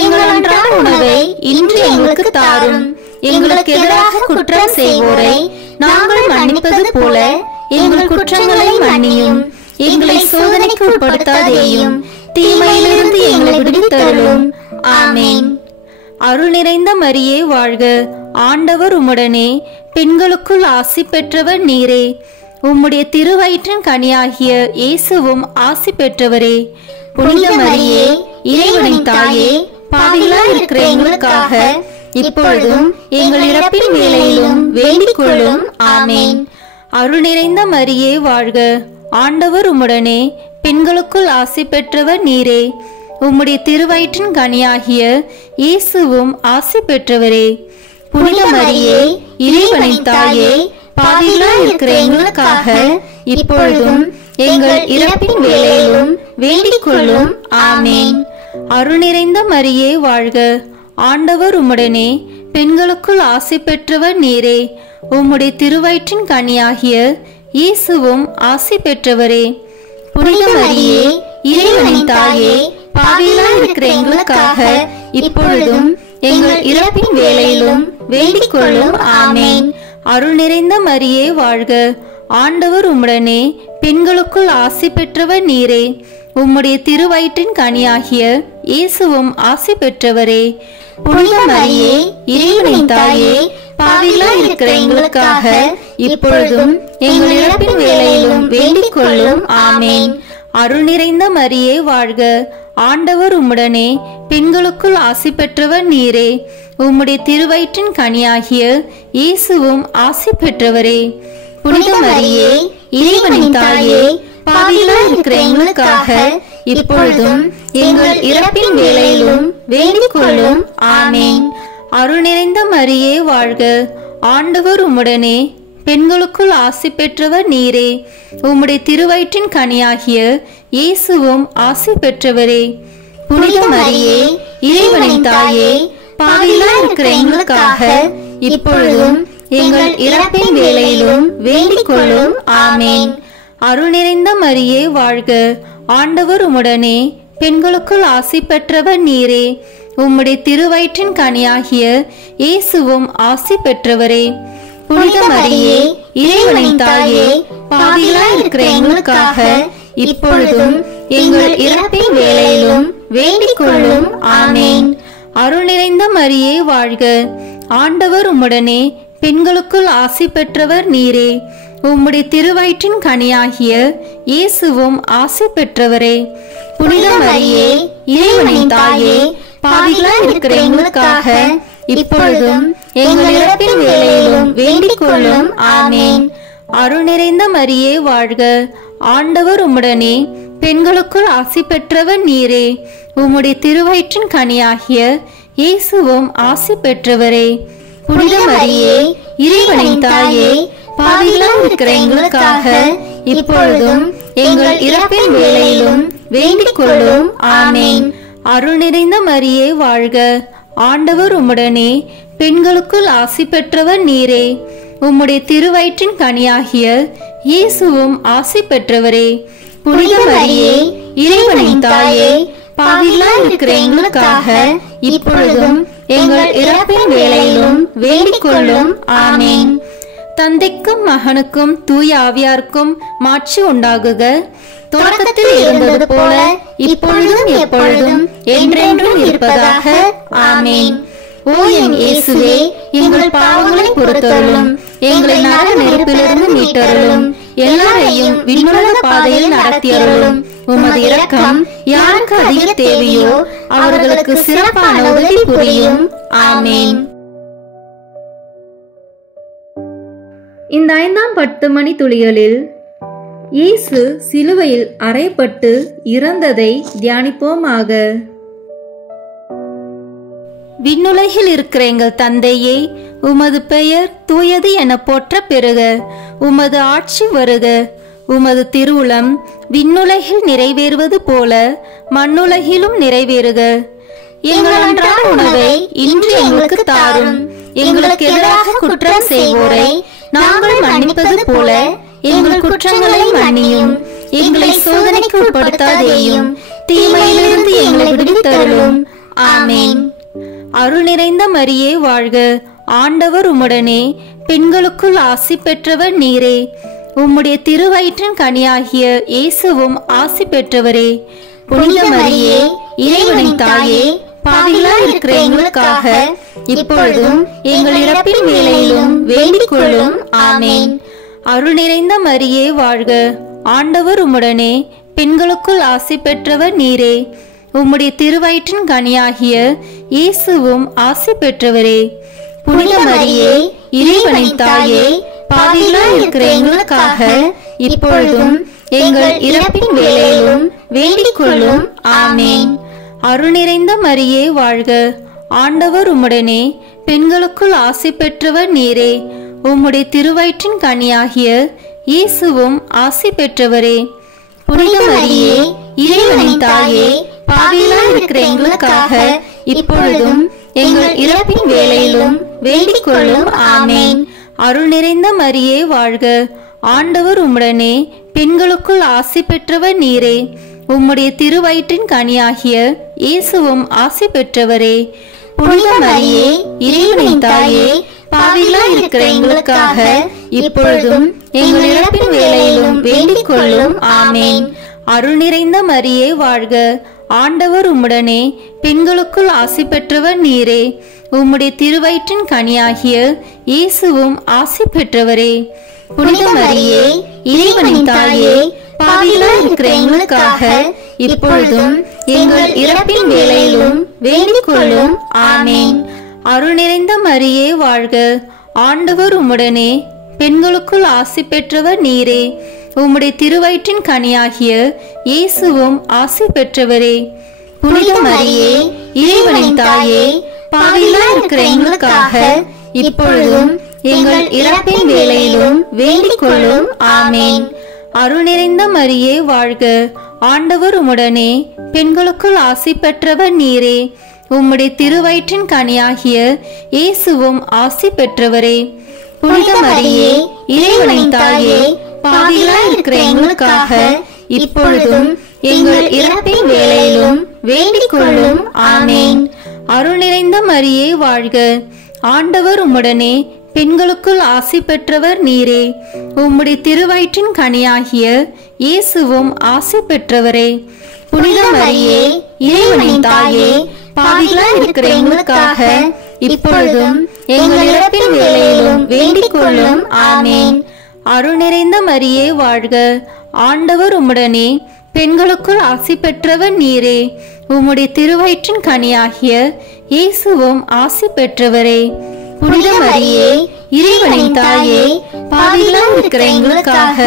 எங்கள் அன்றாட உணவை இன்று எங்களுக்கு தாரும். எங்களுக்கு எதிராக குற்றம் செய்வோரை நாங்கள் மன்னிப்பது போல எங்கள் குற்றங்களை மன்னியும். எங்களை சோதனைக்கு உட்படுத்தாதேயும், தீமையிலிருந்து எங்களை விடுவித்தருளும். ஆமேன். அருள் நிறைந்த மரியே வாழ்க. ஆண்டவர் உம்முடனே, பெண்களுக்குள் ஆசி பெற்றவர் நீரே. உம்முடைய திருவயிற்றின் கனியாகிய இயேசுவும் ஆசி பெற்றவரே. புனித மரியே, இறைவனின் தாயே, பாவிகளாய் இருக்கிற எங்களுக்காக இப்பொழுதும் எங்கள் இறப்பின் வேளையிலும் வேண்டிக் கொள்ளும். ஆமேன். அருள் நிறைந்த மரியே வாழ்க. ஆண்டவர் உம்முடனே, பெண்களுக்குள் ஆசி பெற்றவர் நீரே. உம்முடைய திருவயிற்றின் கனியாகிய இயேசுவும் ஆசி பெற்றவரே. புனித மரியே, இறைவனின் தாயே, பாவிகளாய் இருக்கிற எங்களுக்காக இப்பொழுதும் எங்கள் இறப்பின் வேளையிலும் வேண்டிக் கொள்ளும். ஆமேன். அருள் நிறைந்த மரியே வாழ்க. ஆண்டவர் உம்முடனே, பெண்களுக்குள் ஆசி பெற்றவர் நீரே. உம்முடைய திருவயிற்றின் கனியாகிய இயேசுவும் ஆசி பெற்றவரே. புனித மரியே, இறைவனின் தாயே, பாவிகளாய் இருக்கிற எங்களுக்காக இப்பொழுதும் எங்கள் இறப்பின் வேளையிலும் வேண்டிக் கொள்ளும். ஆமேன். அருள் நிறைந்த மரியே வாழ்க. ஆண்டவர் உம்முடனே, பெண்களுக்குள் ஆசி பெற்றவர் நீரே. உம்முடைய திருவயிற்றின் கனியாகிய இயேசுவும் ஆசி பெற்றவரே. புனித மரியே, இறைவனின் தாயே, பாவிகளாய் இருக்கிற எங்களுக்காக இப்பொழுதும் எங்கள் இறப்பின் வேளையிலும் வேண்டிக் கொள்ளும். ஆமேன். அருள் நிறைந்த மரியே வாழ்க. ஆண்டவர் உம்முடனே, பெண்களுக்குள் ஆசி பெற்றவர் நீரே. உம்முடைய திருவயிற்றின் கனியாகிய இயேசுவும் ஆசி பெற்றவரே. புனித மரியே, இறைவனின் தாயே, பாவிகளாய் இருக்கிற எங்களுக்காக இப்பொழுதும் எங்கள் இறப்பின் வேளையிலும் வேண்டிக் கொள்ளும். ஆமேன். அருள் நிறைந்த மரியே வாழ்க. ஆண்டவர் உம்முடனே, பெண்களுக்குள் ஆசி பெற்றவர் நீரே. உம்முடைய திருவயிற்றின் கனியாகிய இயேசுவும் ஆசி பெற்றவரே. புனித மரியே, இறைவனின் தாயே, பாவிகளாய் இருக்கிற எங்களுக்காக இப்பொழுதும் எங்கள் இறப்பின் வேளையிலும் வேண்டிக் கொள்ளும். ஆமேன். அருள் நிறைந்த மரியே வாழ்க. ஆண்டவர் உம்முடனே, பெண்களுக்குள் ஆசி பெற்றவர் நீரே. உம்முடைய திருவயிற்றின் கனியாகிய இயேசுவும் ஆசி பெற்றவரே. புனித மரியே, இறைவனின் தாயே, பாவிகளாய் இருக்கிற எங்களுக்காக இப்பொழுதும் எங்கள் இறப்பின் வேளையிலும் வேண்டிக் கொள்ளும். ஆமேன். அருள் நிறைந்த மரியே வாழ்க. ஆண்டவர் உம்முடனே, பெண்களுக்குள் ஆசி பெற்றவர் நீரே. உம்முடைய திருவயிற்றின் கனியாகிய இயேசுவும் ஆசி பெற்றவரே. புனித மரியே, இறைவனின் தாயே, பாவிகளாய் இருக்கிற எங்களுக்காக இப்பொழுதும் எங்கள் இறப்பின் வேளையிலும் வேண்டிக் கொள்ளும். ஆமேன். அருள் நிறைந்த மரியே வாழ்க. ஆண்டவர் உம்முடனே, பெண்களுக்குள் ஆசி பெற்றவர் நீரே. உம்முடைய திருவயிற்றின் கனியாகிய இயேசுவும் ஆசி பெற்றவரே. புனித மரியே, இறைவனின் தாயே, பாவிகளாய் இருக்கிற எங்களுக்காக இப்பொழுதும் எங்கள் இறப்பின் வேளையிலும் வேண்டிக் கொள்ளும். ஆமேன். அருள் நிறைந்த மரியே வாழ்க. ஆண்டவர் உம்முடனே, பெண்களுக்குள் ஆசி பெற்றவர் நீரே. உம்முடைய திருவயிற்றின் கனியாகிய இயேசுவும் ஆசி பெற்றவரே. புனித மரியே, இறைவனின் தாயே, பாவிகளாய் இருக்கிற எங்களுக்காக இப்பொழுதும் எங்கள் இறப்பின் வேளையிலும் வேண்டிக் கொள்ளும். ஆமேன். தந்தைக்கும் மகனுக்கும் தூய ஆவியாருக்கும் மாட்சி உண்டாகுக. தொடக்கத்தில் இருந்தது போல இப்பொழுதும் எப்பொழுதும் என்றென்றும் இருப்பதாக. ஆமேன். ஓ என் இயேசுவே, எங்கள் பாவங்களை பொறுத்தருளும், எங்களை நரக நெருப்பிலிருந்து மீட்டருளும், எல்லாரையும் விண்ணுலக பாதையில் நடத்தியருளும். உமது இரக்கம் யாருக்கு அதிக தேவையோ அவர்களுக்கு சிறப்பான உதவி புரியும். ஆமேன். இந்த 5ஆம் 10 மணி துளிகளில் இயேசு சிலுவையில் அறையப்பட்டு இறந்ததை தியானிப்போமாக. விண்ணுலகில் இருக்கிற எங்கள் தந்தையே, உமது பெயர் தூயது என போற்ற பெறுக. உமது ஆட்சி வருக. உமது திருவுளம் விண்ணுலகில் நிறைவேறுவது போல மண்ணுலகிலும் நிறைவேறுக. எங்கள் அன்றாட உணவை இன்று எங்களுக்கு தாரும். எங்களுக்கு எதிராக குற்றம் செய்வோரை நாங்கள் மன்னிப்பது போல எங்கள் குற்றங்களை மன்னியும். எங்களை சோதனைக்கு உட்படுத்தாதேயும், தீமையிலிருந்து எங்களை விடுவித்தருளும். ஆமேன். அருள் நிறைந்த மரியே வாழ்க. ஆண்டவர் உம்முடனே, பெண்களுக்குள் ஆசி பெற்றவர் நீரே. உம்முடைய திருவயிற்றின் கனியாகிய இயேசுவும் ஆசி பெற்றவரே. புனித மரியே, இறைவனின் தாயே, பாவிகளாய் இருக்கிற எங்களுக்காக இப்பொழுதும் எங்கள் இறப்பின் வேளையிலும் வேண்டிக் கொள்ளும். ஆமேன். அருள் நிறைந்த மரியே வாழ்க. ஆண்டவர் உம்முடனே, பெண்களுக்குள் ஆசி பெற்றவர் நீரே. உம்முடைய திருவயிற்றின் கனியாகிய இயேசுவும் ஆசி பெற்றவரே. புனித மரியே, இறைவனின் தாயே, பாவிகளாய் இருக்கிற எங்களுக்காக இப்பொழுதும் எங்கள் இறப்பின் வேளையிலும் வேண்டிக் கொள்ளும். ஆமேன். அருள் நிறைந்த மரியே வாழ்க. ஆண்டவர் உம்முடனே, பெண்களுக்குள் ஆசி பெற்றவர் நீரே. உம்முடைய திருவயிற்றின் கனியாகிய இயேசுவும் ஆசி பெற்றவரே. புனித மரியே, இறைவனின் தாயே, பாவிகளாய் இருக்கிற எங்களுக்காக இப்பொழுதும் எங்கள் இறப்பின் வேளையிலும் வேண்டிக் கொள்ளும். ஆமேன். அருள் நிறைந்த மரியே வாழ்க. ஆண்டவர் உம்முடனே, பெண்களுக்குள் ஆசி பெற்றவர் நீரே. உம்முடைய திருவயிற்றின் கனியாகிய இயேசுவும் ஆசி பெற்றவரே. புனித மரியே, இறைவனின் தாயே, பாவிகளாய் இருக்கிற எங்களுக்காக இப்பொழுதும் எங்கள் இறப்பின் வேளையிலும் வேண்டிக் கொள்ளும். ஆமேன். அருள் நிறைந்த மரியே வாழ்க. ஆண்டவர் உம்முடனே, பெண்களுக்குள் ஆசி பெற்றவர் நீரே. உம்முடைய திருவயிற்றின் கனியாகிய இயேசுவும் ஆசி பெற்றவரே. புனித மரியே, இறைவனின் தாயே, பாவிகளாய் இருக்கிற எங்களுக்காக இப்பொழுதும் எங்கள் இறப்பின் வேளையிலும் வேண்டிக் கொள்ளும். ஆமேன். அருள் நிறைந்த மரியே வாழ்க. ஆண்டவர் உம்முடனே, பெண்களுக்குள் ஆசி பெற்றவர் நீரே. உம்முடைய திருவயிற்றின் கனியாகிய இயேசுவும் ஆசி பெற்றவரே. புனித மரியே, இறைவனின் தாயே, பாவிகளாய் இருக்கிற எங்களுக்காக இப்பொழுதும் எங்கள் இறப்பின் வேளையிலும் வேண்டிக் கொள்ளும். ஆமேன். அருள் நிறைந்த மரியே வாழ்க. ஆண்டவர் உம்முடனே, பெண்களுக்குள் ஆசி பெற்றவர் நீரே. உம்முடைய திருவயிற்றின் கனியாகிய இயேசுவும் ஆசி பெற்றவரே. புனித மரியே, இறைவனின் தாயே, பாவிகளாய் இருக்கிற எங்களுக்காக இப்பொழுதும் எங்கள் இறப்பின் வேளையிலும் வேண்டிக் கொள்ளும். ஆமேன். அருள் நிறைந்த மரியே வாழ்க. ஆண்டவர் உம்முடனே, பெண்களுக்குள் ஆசி பெற்றவர் நீரே. உம்முடைய திருவயிற்றின் கனியாகிய இயேசுவும் ஆசி பெற்றவரே. புனித மரியே, இறைவனின் தாயே, பாவிகளாய் இருக்கிற எங்களுக்காக இப்பொழுதும் எங்கள் இறப்பின் வேளையிலும் வேண்டிக் கொள்ளும். ஆமேன். அருள் நிறைந்த மரியே வாழ்க. ஆண்டவர் உம்முடனே, பெண்களுக்குள் ஆசி பெற்றவர் நீரே. உம்முடைய திருவயிற்றின் கனியாகிய இயேசுவும் ஆசி பெற்றவரே. புனித மரியே, இறைவனின் தாயே, பாவிகளாய் இருக்கிற எங்களுக்காக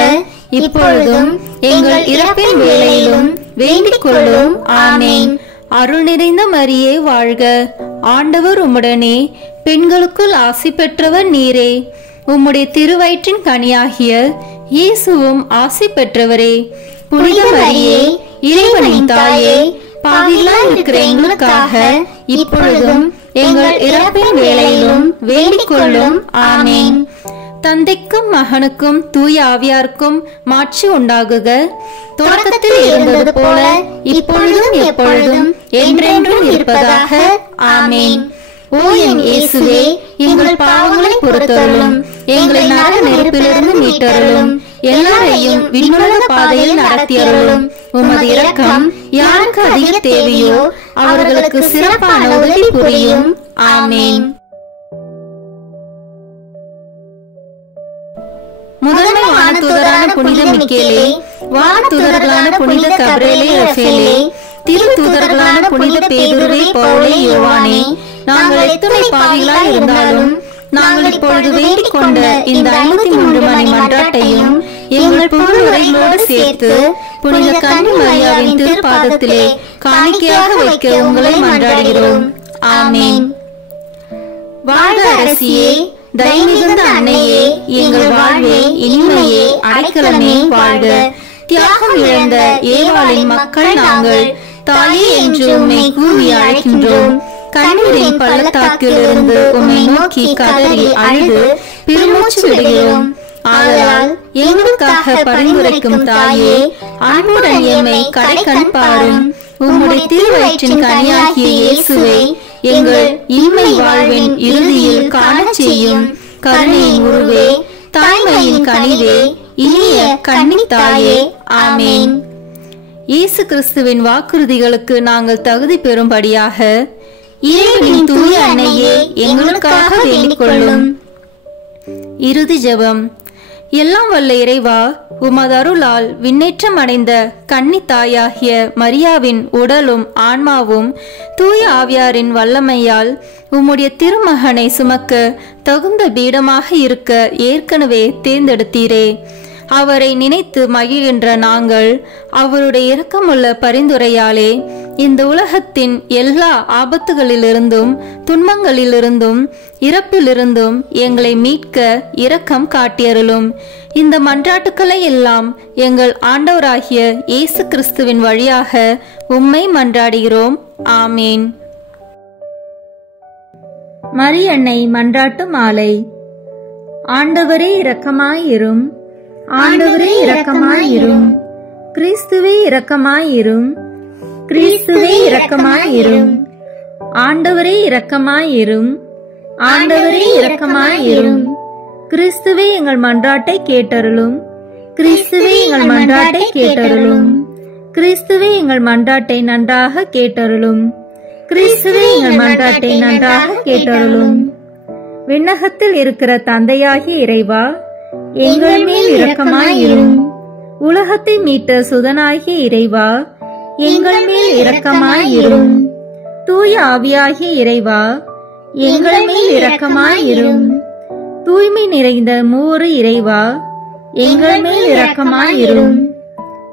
இப்பொழுதும் எங்கள் இறப்பின் வேளையிலும் வேண்டிக் கொள்ளும். ஆமேன். அருள் நிறைந்த மரியே வாழ்க. ஆண்டவர் உம்முடனே, பெண்களுக்குள் ஆசி பெற்றவர் நீரே. உம்முடைய திருவயிற்றின் கனியாகிய இயேசுவும் ஆசி பெற்றவரே. புனித மரியே, இறைவனின் தாயே, பாவிகளாய் இருக்கிற எங்களுக்காக இப்பொழுதும் எங்கள் இறப்பின் வேளையிலும் வேண்டிக் கொள்ளும். ஆமேன். தந்தைக்கும் மகனுக்கும் தூய ஆவியாருக்கும் மாட்சி உண்டாகுக. தொடக்கத்தில் இருந்தது போல இப்பொழுதும் எப்பொழுதும் என்றென்றும் இருப்பதாக. ஆமேன். ஓ என் இயேசுவே, எங்கள் பாவங்களை பொறுத்தருளும், எங்களை நரக நெருப்பிலிருந்து மீட்டருளும். எல்லாரையும் விண்ணுலக பாதையில் நடத்தியருளும். உமது இரக்கம் யாருக்கு அதிக தேவையோ அவர்களுக்கு சிறப்பான உதவி புரியும். ஆமேன். முதன்மை வானதூதரான புனித மிக்கேலே, வானதூதர்களான புனித கபிரியேலே, ரஃபேலே, திருத்தூதர்களான புனித பேதுருவே, பவுலே, யோவானே, நாங்கள் எத்தனை பாவிகளாய் இருந்தாலும் நாங்கள் இப்பொழுது வேண்டிக் கொண்ட இந்த 53 மணி மன்றாட்டையும் எங்கள் புகழுரைகளோடு சேர்த்து புனித கன்னி மரியாவின் திருப்பாதத்திலே காணிக்கையாக வைக்க உங்களை மன்றாடுகிறோம். ஆமேன். வாழ்க அரசியே, தயமிகுந்த அன்னையே, எங்கள் வாழ்வே, இனிமையே, அடைக்கலமே, வாழ்க. தியாகம் இழந்த ஏவாளின் மக்கள் நாங்கள், தாயே என்று உம்மை கூவி அழைக்கின்றோம். கண்ணீரின் பள்ளத்தாக்கிலிருந்து உம்மை நோக்கி கதறி அழுது பெருமூச்சு விடுகிறோம். ஆதலால் எங்களுக்காக பரிந்துரைக்கும் தாயே, அன்புடன் எம்மை கடைக்கண் பாரும். உம்முடைய திருவயிற்றின் கனியாகிய இயேசுவை எங்கள் இன்மை வாழ்வின் இறுதியில் காணச் செய்யும். கருணையின் உருவே, தாய்மையின் கனிவே, இனிய கன்னி தாயே. ஆமேன். இயேசு கிறிஸ்துவின் வாக்குறுதிகளுக்கு நாங்கள் தகுதி பெறும்படியாக இறைவனின் தூய அன்னையே, எங்களுக்காக வேண்டிக் கொள்ளும். இறுதி ஜெபம். எல்லாம் வல்ல இறைவா, உமது அருளால் விண்ணேற்றம் அடைந்த கன்னி தாயாகிய மரியாவின் உடலும் ஆன்மாவும் தூய ஆவியாரின் வல்லமையால் உம்முடைய திருமகனை சுமக்க தகுந்த பீடமாக இருக்க ஏற்கனவே தேர்ந்தெடுத்தீரே. அவரை நினைத்து மகிழ்கின்ற நாங்கள் அவருடைய இரக்கமுள்ள பரிந்துரையாலே இந்த உலகத்தின் எல்லா ஆபத்துகளிலிருந்தும் துன்பங்களிலிருந்தும் இறப்பிலிருந்தும் எங்களை மீட்க இரக்கம் காட்டியருளும். இந்த மன்றாட்டுக்களை எல்லாம் எங்கள் ஆண்டவராகிய இயேசு கிறிஸ்துவின் வழியாக உம்மை மன்றாடுகிறோம். ஆமேன். மரியன்னை மன்றாட்டு மாலை. ஆண்டவரே இரக்கமாயிரும். ஆண்டவரே இரக்கமாயிரும். கிறிஸ்துவே இரக்கமாயிரும். கிறிஸ்துவே இரக்கமாயிரும். ஆண்டவரே இரக்கமாயிரும். ஆண்டவரே இரக்கமாயிரும். கிறிஸ்துவே எங்கள் மன்றாட்டை கேட்டருளும். கிறிஸ்துவே எங்கள் மன்றாட்டை கேட்டருளும். கிறிஸ்துவே எங்கள் மன்றாட்டை நன்றாக கேட்டருளும். கிறிஸ்துவே எங்கள் மன்றாட்டை நன்றாக கேட்டருளும். விண்ணகத்தில் இருக்கிற தந்தையாகிய இறைவா, எங்கள் மேல் இரக்கமாயிரும். உலகத்தை மீட்ட சுதனாகிய இறைவா, எங்கள் மேல் இரக்கமாயிரும். தூய ஆவியாகிய இறைவா, எங்கள் மேல் இரக்கமாயிரும். தூய்மை நிறைந்த மூவரு இறைவா, எங்கள் மேல் இரக்கமாயிரும்.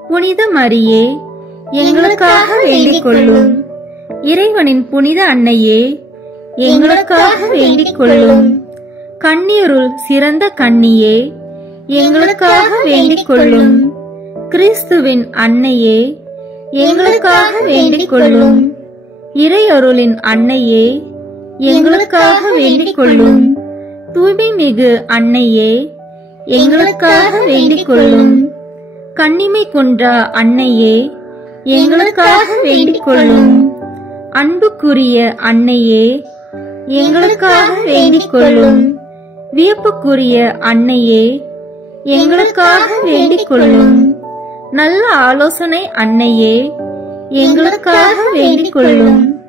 புனித மரியே, எங்களுக்காக வேண்டிக் கொள்ளும். இறைவனின் புனித அன்னையே, எங்களுக்காக வேண்டிக் கொள்ளும். கன்னியருள் சிறந்த கன்னியே, எங்களுக்காக வேண்டிக் கொள்ளும். கிறிஸ்துவின் அன்னையே, எங்களுக்காக வேண்டிக் கொள்ளும். இறையருளின் அன்னையே, எங்களுக்காக வேண்டிக் கொள்ளும். தூய்மை மிகு அன்னையே, எங்களுக்காக வேண்டிக் கொள்ளும். கன்னிமை குன்றா அன்னையே, எங்களுக்காக வேண்டிக் கொள்ளும். அன்புக்குரிய அன்னையே, எங்களுக்காக வேண்டிக் கொள்ளும். வியப்புக்குரிய அன்னையே, எங்களுக்காக வேண்டிக் கொள்ளும். நல்ல ஆலோசனை அன்னையே, எங்களுக்காக வேண்டிக் கொள்ளும்.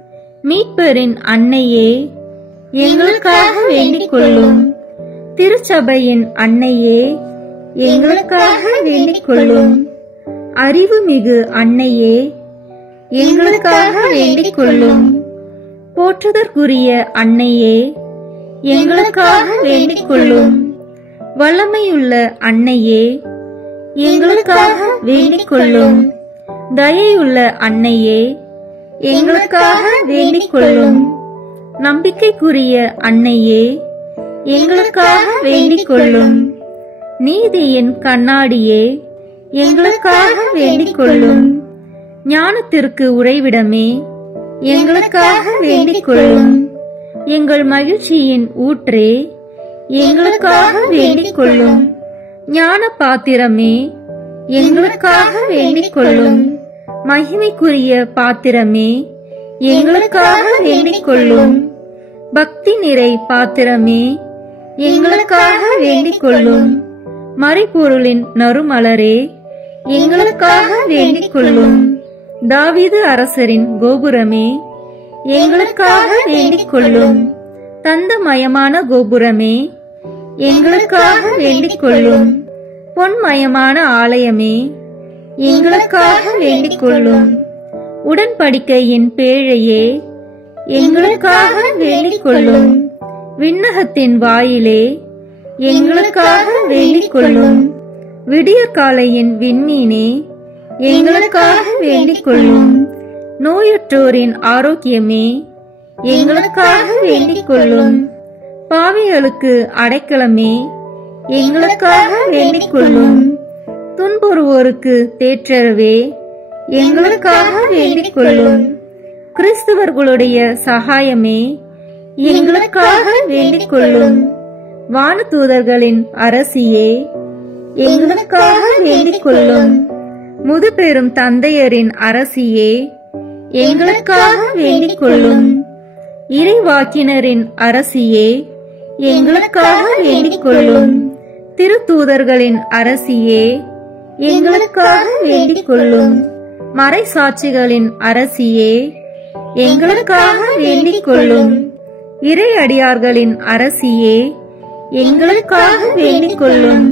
மீட்பரின் அன்னையே, எங்களுக்காக வேண்டிக் கொள்ளும். திருச்சபையின் அன்னையே, எங்களுக்காக வேண்டிக் கொள்ளும். அறிவுமிகு அன்னையே, எங்களுக்காக வேண்டிக் கொள்ளும். போற்றுதற்குரிய அன்னையே, எங்களுக்காக வேண்டிக் கொள்ளும். வல்லமையுள்ள அன்னையே, எங்களுக்காக வேண்டிக் கொள்ளும். தயையுள்ள அன்னையே, எங்களுக்காக வேண்டிக் கொள்ளும். நம்பிக்கைக்குரிய அன்னையே, எங்களுக்காக வேண்டிக் கொள்ளும். நீதியின் கண்ணாடியே, எங்களுக்காக வேண்டிக் கொள்ளும். ஞானத்திற்கு உறைவிடமே, எங்களுக்காக வேண்டிக் கொள்ளும். எங்கள் மகிழ்ச்சியின் ஊற்றே, எங்களுக்காக வேண்டிக் கொள்ளும். ஞான பாத்திரமே, எங்களுக்காக வேண்டிக் கொள்ளும். மகிமைக்குரிய பாத்திரமே, எங்களுக்காக வேண்டிக் கொள்ளும். பக்தி நிறை பாத்திரமே, எங்களுக்காக வேண்டிக் கொள்ளும். மறைபொருளின் நறுமலரே, எங்களுக்காக வேண்டிக் கொள்ளும். தாவீது அரசரின் கோபுரமே, எங்களுக்காக வேண்டிக் கொள்ளும். தந்தமயமான கோபுரமே, எங்களுக்காக வேண்டிக் கொள்ளும். பொன்மயமான ஆலயமே, எங்களுக்காக வேண்டிக் கொள்ளும். உடன்படிக்கையின் பேழையே, எங்களுக்காக வேண்டிக் கொள்ளும். விண்ணகத்தின் வாயிலே, எங்களுக்காக வேண்டிக் கொள்ளும். விடியற்காலையின் விண்மீனே, எங்களுக்காக வேண்டிக் கொள்ளும். நோயுற்றோரின் ஆரோக்கியமே, எங்களுக்காக வேண்டிக் கொள்ளும். பாவிகளுக்கு அடைக்கலமே, எங்களுக்காக வேண்டிக் கொள்ளும். துன்புறுவோருக்கு தேற்றரவே, எங்களுக்காக வேண்டிக் கொள்ளும். கிறிஸ்தவர்களுடைய சகாயமே, எங்களுக்காக வேண்டிக் கொள்ளும். வானதூதர்களின் அரசியே, எங்களுக்காக வேண்டிக் கொள்ளும். முதுபெரும் தந்தையரின் அரசியே, எங்களுக்காக வேண்டிக் கொள்ளும். இறைவாக்கினரின் அரசியே, எங்களுக்காக வேண்டிக் கொள்ளும். திருத்தூதர்களின் அரசியே, எங்களுக்காக வேண்டிக் கொள்ளும். மறைசாட்சிகளின் அரசியே, எங்களுக்காக வேண்டிக் கொள்ளும். இறையடியார்களின் அரசியே, எங்களுக்காக வேண்டிக் கொள்ளும்.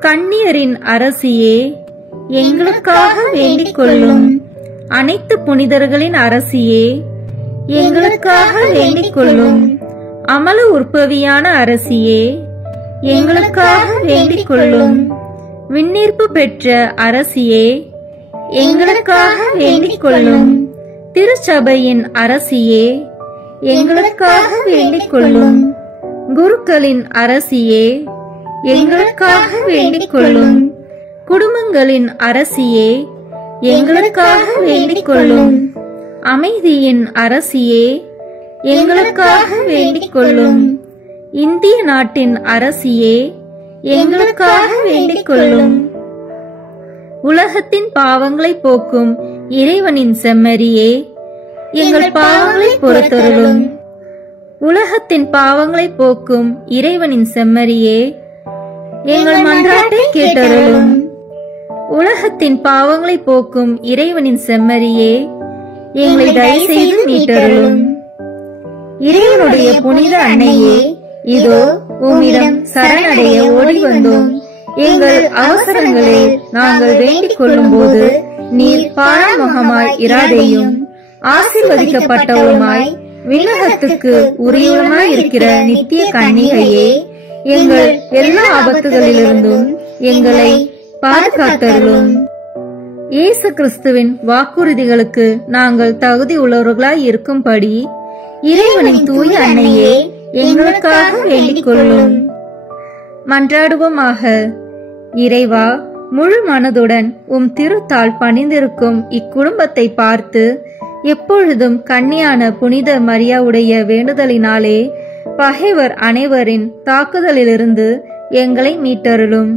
கன்னியரின் அரசியே, எங்களுக்காக வேண்டிக் கொள்ளும். அனைத்து புனிதர்களின் அரசியே, எங்களுக்காக வேண்டிக் கொள்ளும். அமல உற்பவியான அரசியே, எங்களுக்காக வேண்டிக் கொள்ளும். விண்ணீர்ப்பு பெற்ற அரசியே, எங்களுக்காக வேண்டிக் கொள்ளும். திருச்சபையின் அரசியே, எங்களுக்காக வேண்டிக் கொள்ளும். குருக்களின் அரசியே, எங்களுக்காக வேண்டிக் கொள்ளும். குடும்பங்களின் அரசியே, எங்களுக்காக வேண்டிக் கொள்ளும். அமைதியின் அரசியே, எங்களுக்காக வேண்டிக் கொள்ளும். இந்திய நாட்டின் அரசியே, எங்களுக்காக வேண்டிக் கொள்ளும். உலகத்தின் பாவங்களை போக்கும் இறைவனின் செம்மறியே, எங்கள் பாவங்களை பொறுத்தருளும். உலகத்தின் பாவங்களை போக்கும் இறைவனின் செம்மறியே, எங்கள் மன்றாட்டை கேட்டருளும். உலகத்தின் பாவங்களை போக்கும் இறைவனின் செம்மறியே, எங்களை தயவு செய்து மீட்டருளும். இறைவனுடைய புனித அன்னையே, இதோ உம்மிடம் சரணடைய ஓடி வந்தோம். எங்கள் அவசரங்களில் நாங்கள் வேண்டிக் கொள்ளும் போது நீர் பாராமுகமாய் இராதேயும். ஆசீர்வதிக்கப்பட்டவருமாய் விண்ணகத்துக்கு உரியவருமாய் இருக்கிற நித்திய கன்னிகையே, எங்கள் எல்லா ஆபத்துகளிலிருந்தும் எங்களை பாதுகாத்தருளும். இயேசு கிறிஸ்துவின் வாக்குறுதிகளுக்கு நாங்கள் தகுதி உள்ளவர்களாய் இருக்கும்படி இறைவனின் தூய அன்னையே, எங்களுக்காக வேண்டிக் கொள்ளும். மன்றாடுவோமாக. இறைவா, முழு மனதுடன் உம் திருத்தால் பணிந்திருக்கும் இக்குடும்பத்தை பார்த்து எப்பொழுதும் கன்னியான புனித மரியாவுடைய வேண்டுதலினாலே பகைவர் அனைவரின் தாக்குதலிலிருந்து எங்களை மீட்டருளும்.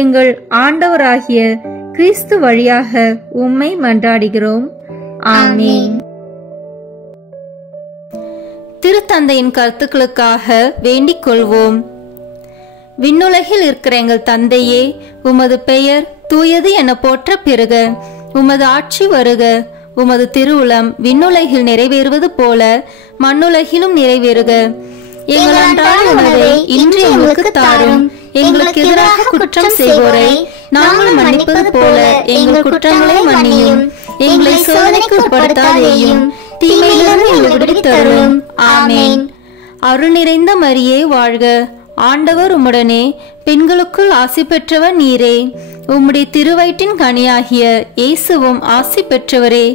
எங்கள் ஆண்டவராகிய கிறிஸ்து வழியாக உம்மை மன்றாடுகிறோம். ஆமென். திருத்தந்தையின் கருத்துக்களுக்காக வேண்டிக் கொள்வோம். விண்ணுலகில் இருக்கிற எங்கள் தந்தையே, உமது பெயர் தூயது என போற்ற பெறுக. உமது ஆட்சி வருக. உமது திருவுளம் விண்ணுலகில் நிறைவேறுவது போல மண்ணுலகிலும் நிறைவேறுக. எங்கள் அன்றாட உணவை இன்று எங்களுக்கு தாரும். எங்களுக்கு எதிராக குற்றம் செய்வோரை நாங்கள் மன்னிப்பது போல எங்கள் குற்றங்களை மன்னியும். எங்களை சோதனைக்கு உட்படுத்தாதேயும், தீமையிலிருந்து எங்களை விடுவித்தருளும். ஆமென். அருள் நிறைந்த மரியே வாழ்க. ஆண்டவர் உம்முடனே, பெண்களுக்குள் ஆசி பெற்றவர் நீரே. உம்முடைய திருவயிற்றின் கனியாகிய இயேசுவும் ஆசி பெற்றவரே.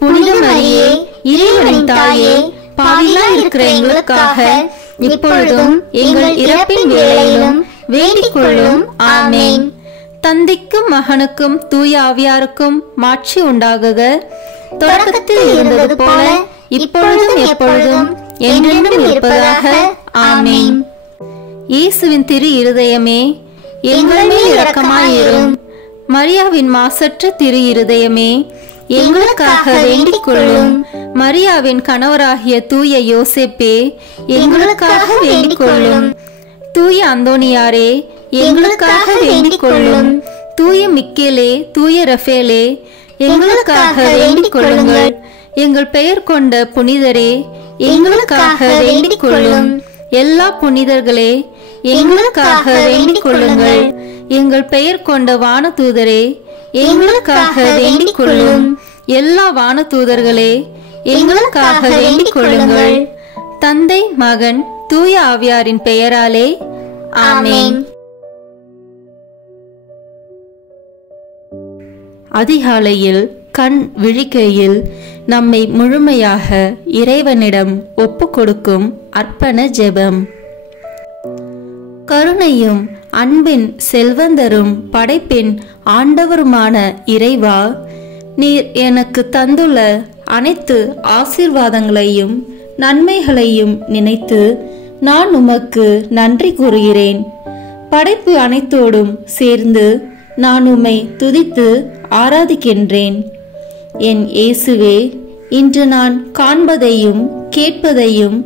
புனித மரியே, இறைவனின் தாயே, பாவிகளாய் இருக்கிற எங்களுக்காக இப்பொழுதும் எங்கள் இறப்பின் வேளையிலும் வேண்டிக் கொள்ளும். ஆமென். தந்தைக்கும் மகனுக்கும் தூய ஆவியாருக்கும் மாட்சி உண்டாகுக. தொடக்கத்தில் இருந்தது போல இப்பொழுதும் எப்பொழுதும் என்றென்றும் இருப்பதாக. ஆமென். இயேசுவின் திரு இருதயமே, எங்கள் மேல் இரக்கமாயிரும். மரியாவின் மாசற்ற திரு இருதயமே, எங்களுக்காக வேண்டிக் கொள்ளும். மரியாவின் கணவராகிய தூய யோசேப்பே, எங்களுக்காக வேண்டிக் கொள்ளும். தூய அந்தோனியாரே, எங்களுக்காக வேண்டிக் கொள்ளும். தூய மிக்கேலே, தூய ரஃபேலே, எங்களுக்காக வேண்டிக் கொள்ளுங்கள். எங்கள் பெயர் கொண்ட புனிதரே, எங்களுக்காக வேண்டிக் கொள்ளும். எல்லா புனிதர்களே, எங்களுக்காக வேண்டிக் கொள்ளுங்கள். எங்கள் பெயர் கொண்ட வானதூதரே, எங்களுக்காக வேண்டிக் கொள்ளும். எல்லா வானதூதர்களே, எங்களுக்காக வேண்டிக் கொள்ளுங்கள். தந்தை, மகன், தூய ஆவியாரின் பெயராலே ஆமென். அதிகாலையில் கண் விழிக்கையில் நம்மை முழுமையாக இறைவனிடம் ஒப்பு கொடுக்கும் அர்ப்பண ஜெபம். கருணையும் அன்பின் செல்வந்தரும் படைப்பின் ஆண்டவருமான இறைவா, நீர் எனக்கு தந்துள்ள அனைத்து ஆசீர்வாதங்களையும் நன்மைகளையும் நினைத்து நான் உமக்கு நன்றி கூறுகிறேன். படைப்பு அனைத்தோடும் சேர்ந்து நான் உம்மை துதித்து ஆராதிக்கின்றேன். என் இயேசுவே, இன்று நான் காண்பதையும் கேட்பதையும்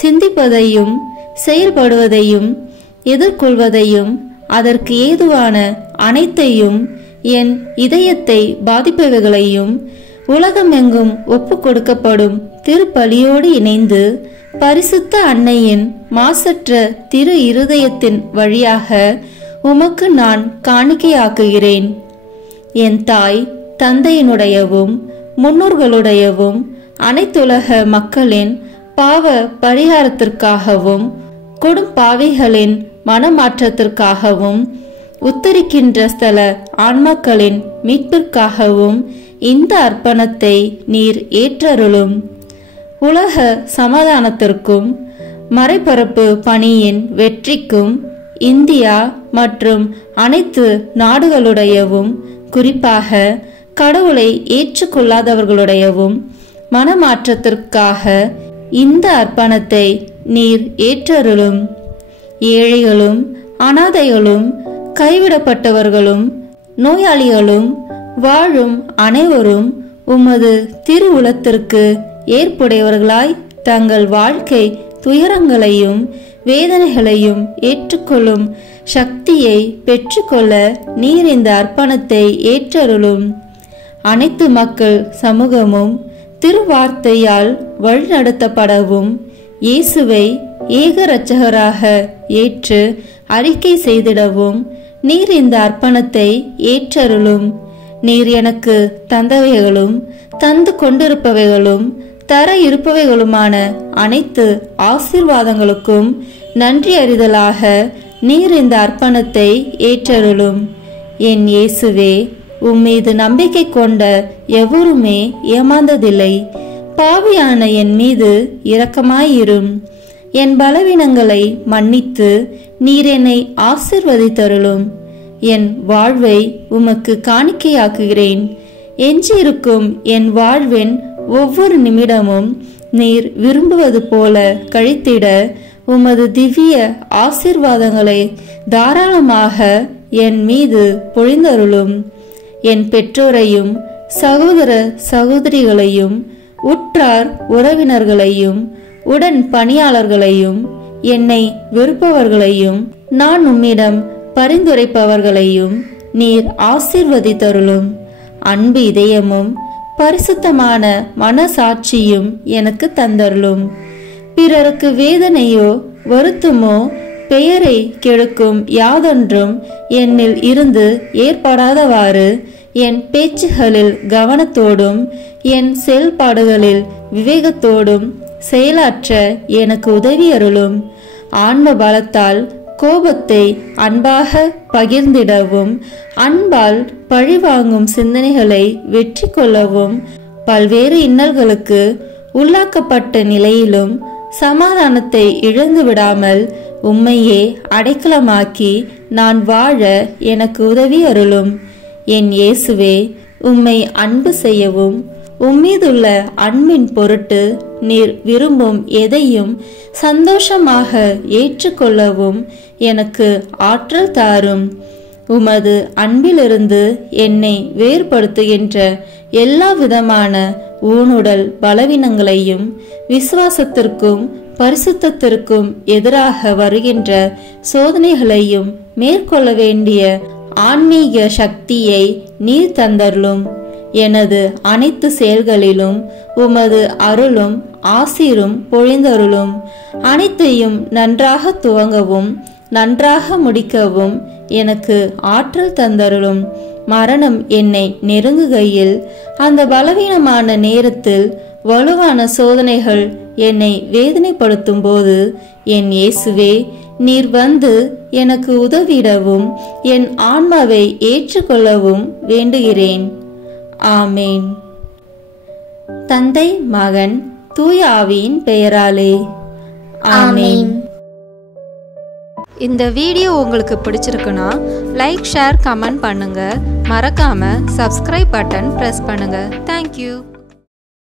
சிந்திப்பதையும் செயல்படுவதையும் எதிர்கொள்வதையும் அதற்கு ஏதுவான அனைத்தையும் என் இதயத்தை பாதிப்பவைகளையும் உலகமெங்கும் ஒப்பு கொடுக்கப்படும் திருப்பலியோடு இணைந்து பரிசுத்த அன்னையின் மாசற்ற திரு இருதயத்தின் வழியாக உமக்கு நான் காணிக்கையாக்குகிறேன். என் தாய் தந்தையினுடையவும் முன்னோர்களுடையவும் அனைத்துலக மக்களின் பாவ பரிகாரத்திற்காகவும் கொடும்பாவிகளின் மனமாற்றத்திற்காகவும் உத்தரிக்கின்ற ஸ்தல ஆன்மாக்களின் மீட்பிற்காகவும் இந்த அர்ப்பணத்தை நீர் ஏற்றருளும். உலக சமாதானத்திற்கும் மறைபரப்பு பணியின் வெற்றிக்கும் இந்தியா மற்றும் அனைத்து நாடுகளுடையவும் குறிப்பாக கடவுளை ஏற்றுக்கொள்ளாதவர்களுடையவும் மனமாற்றத்திற்காக இந்த அர்ப்பணத்தை நீர் ஏற்றருளும். ஏழைகளும் அனாதைகளும் கைவிடப்பட்டவர்களும் நோயாளிகளும் வாழும் அனைவரும் உமது திருவுளத்திற்கு ஏற்புடையவர்களாய் தங்கள் வாழ்க்கை துயரங்களையும் வேதனைகளையும் ஏற்றுக்கொள்ளும் சக்தியை பெற்றுக்கொள்ள நீர் இந்த அர்ப்பணத்தை ஏற்றருளும். அனைத்து மக்கள் சமூகமும் திருவார்த்தையால் வழிநடத்தப்படவும் இயேசுவை ஏக இரட்சகராக ஏற்று அறிக்கை செய்திடவும் நீர் இந்த அர்ப்பணத்தை ஏற்றருளும். நீர் எனக்கு தந்தவைகளும் தந்து கொண்டிருப்பவைகளும் தர இருப்பவைகளுமான அனைத்து ஆசீர்வாதங்களுக்கும் நன்றி அறிதலாக நீர் இந்த அர்ப்பணத்தை ஏற்றருளும். என் இயேசுவே, உம்மீது நம்பிக்கை கொண்ட எவருமே ஏமாந்ததில்லை. பாவியான என் மீது இரக்கமாயிரும். என் பலவீனங்களை மன்னித்து நீர் என்னை ஆசீர்வதித்தருளும். என் வாழ்வை உமக்கு காணிக்கையாக்குகிறேன். எஞ்சியிருக்கும் என் வாழ்வின் ஒவ்வொரு நிமிடமும் நீர் விரும்புவது போல கழித்திட உமது திவ்ய ஆசீர்வாதங்களை தாராளமாக என் மீது பொழிந்தருளும். என் பெற்றோரையும் சகோதர சகோதரிகளையும் உற்றார் உறவினர்களையும் உடன் பணியாளர்களையும் என்னை வெறுப்பவர்களையும் நான் உம்மிடம் பரிந்துரைப்பவர்களையும் நீர் ஆசீர்வதித்தருளும். அன்பு இதயமும் பரிசுத்தமான மனசாட்சியும் எனக்கு தந்தருளும். பிறருக்கு வேதனையோ வருத்தமோ பெயரை கெடுக்கும் யாதொன்றும் என்னில் இருந்து ஏற்படாதவாறு என் பேச்சுகளில் கவனத்தோடும் என் செயல்பாடுகளில் விவேகத்தோடும் செயலாற்ற எனக்கு உதவி அருளும். ஆன்ம பலத்தால் கோபத்தை அன்பாக பகிர்ந்திடவும் அன்பால் பழிவாங்கும் சிந்தனைகளை வெற்றி கொள்ளவும் பல்வேறு இன்னல்களுக்கு உள்ளாக்கப்பட்ட நிலையிலும் சமாதானத்தை இழந்து விடாமல் உம்மையே அடைக்கலமாக்கி நான் வாழ எனக்கு உதவி அருளும். என் இயேசுவே, உம்மை அன்பு செய்யவும் உம்மீதுள்ள அன்பின் பொருட்டு நீர் விரும்பும் எதையும் சந்தோஷமாக ஏற்றுக்கொள்ளவும் எனக்கு ஆற்றல் தாரும். உமது அன்பிலிருந்து என்னை வேறுபடுத்துகின்ற எல்லா விதமான ஊனுடல் பலவீனங்களையும் விசுவாசத்திற்கும் பரிசுத்தத்திற்கும் எதிராக வருகின்ற சோதனைகளையும் மேற்கொள்ள வேண்டிய ஆன்மீக சக்தியை நீர் தந்தருளும். எனது அனைத்து செயல்களிலும் உமது அருளும் ஆசீரும் பொழிந்தருளும். அனைத்தையும் நன்றாக துவங்கவும் நன்றாக முடிக்கவும் எனக்கு ஆற்றல் தந்தருளும். மரணம் என்னை நெருங்குகையில் அந்த பலவீனமான நேரத்தில் வலுவான சோதனைகள் என்னை வேதனைப்படுத்தும் போது என் இயேசுவே, நீர் வந்து எனக்கு உதவிடவும் என் ஆன்மாவை ஏற்றுக்கொள்ளவும் வேண்டுகிறேன். ஆமேன். தந்தை, மகன், தூய ஆவியின் பெயராலே ஆமேன். இந்த வீடியோ உங்களுக்கு பிடிச்சிருக்குன்னா லைக், ஷேர், கமெண்ட் பண்ணுங்க. மறக்காம சப்ஸ்கிரைப் பட்டன் பிரஸ் பண்ணுங்க. தேங்க்யூ.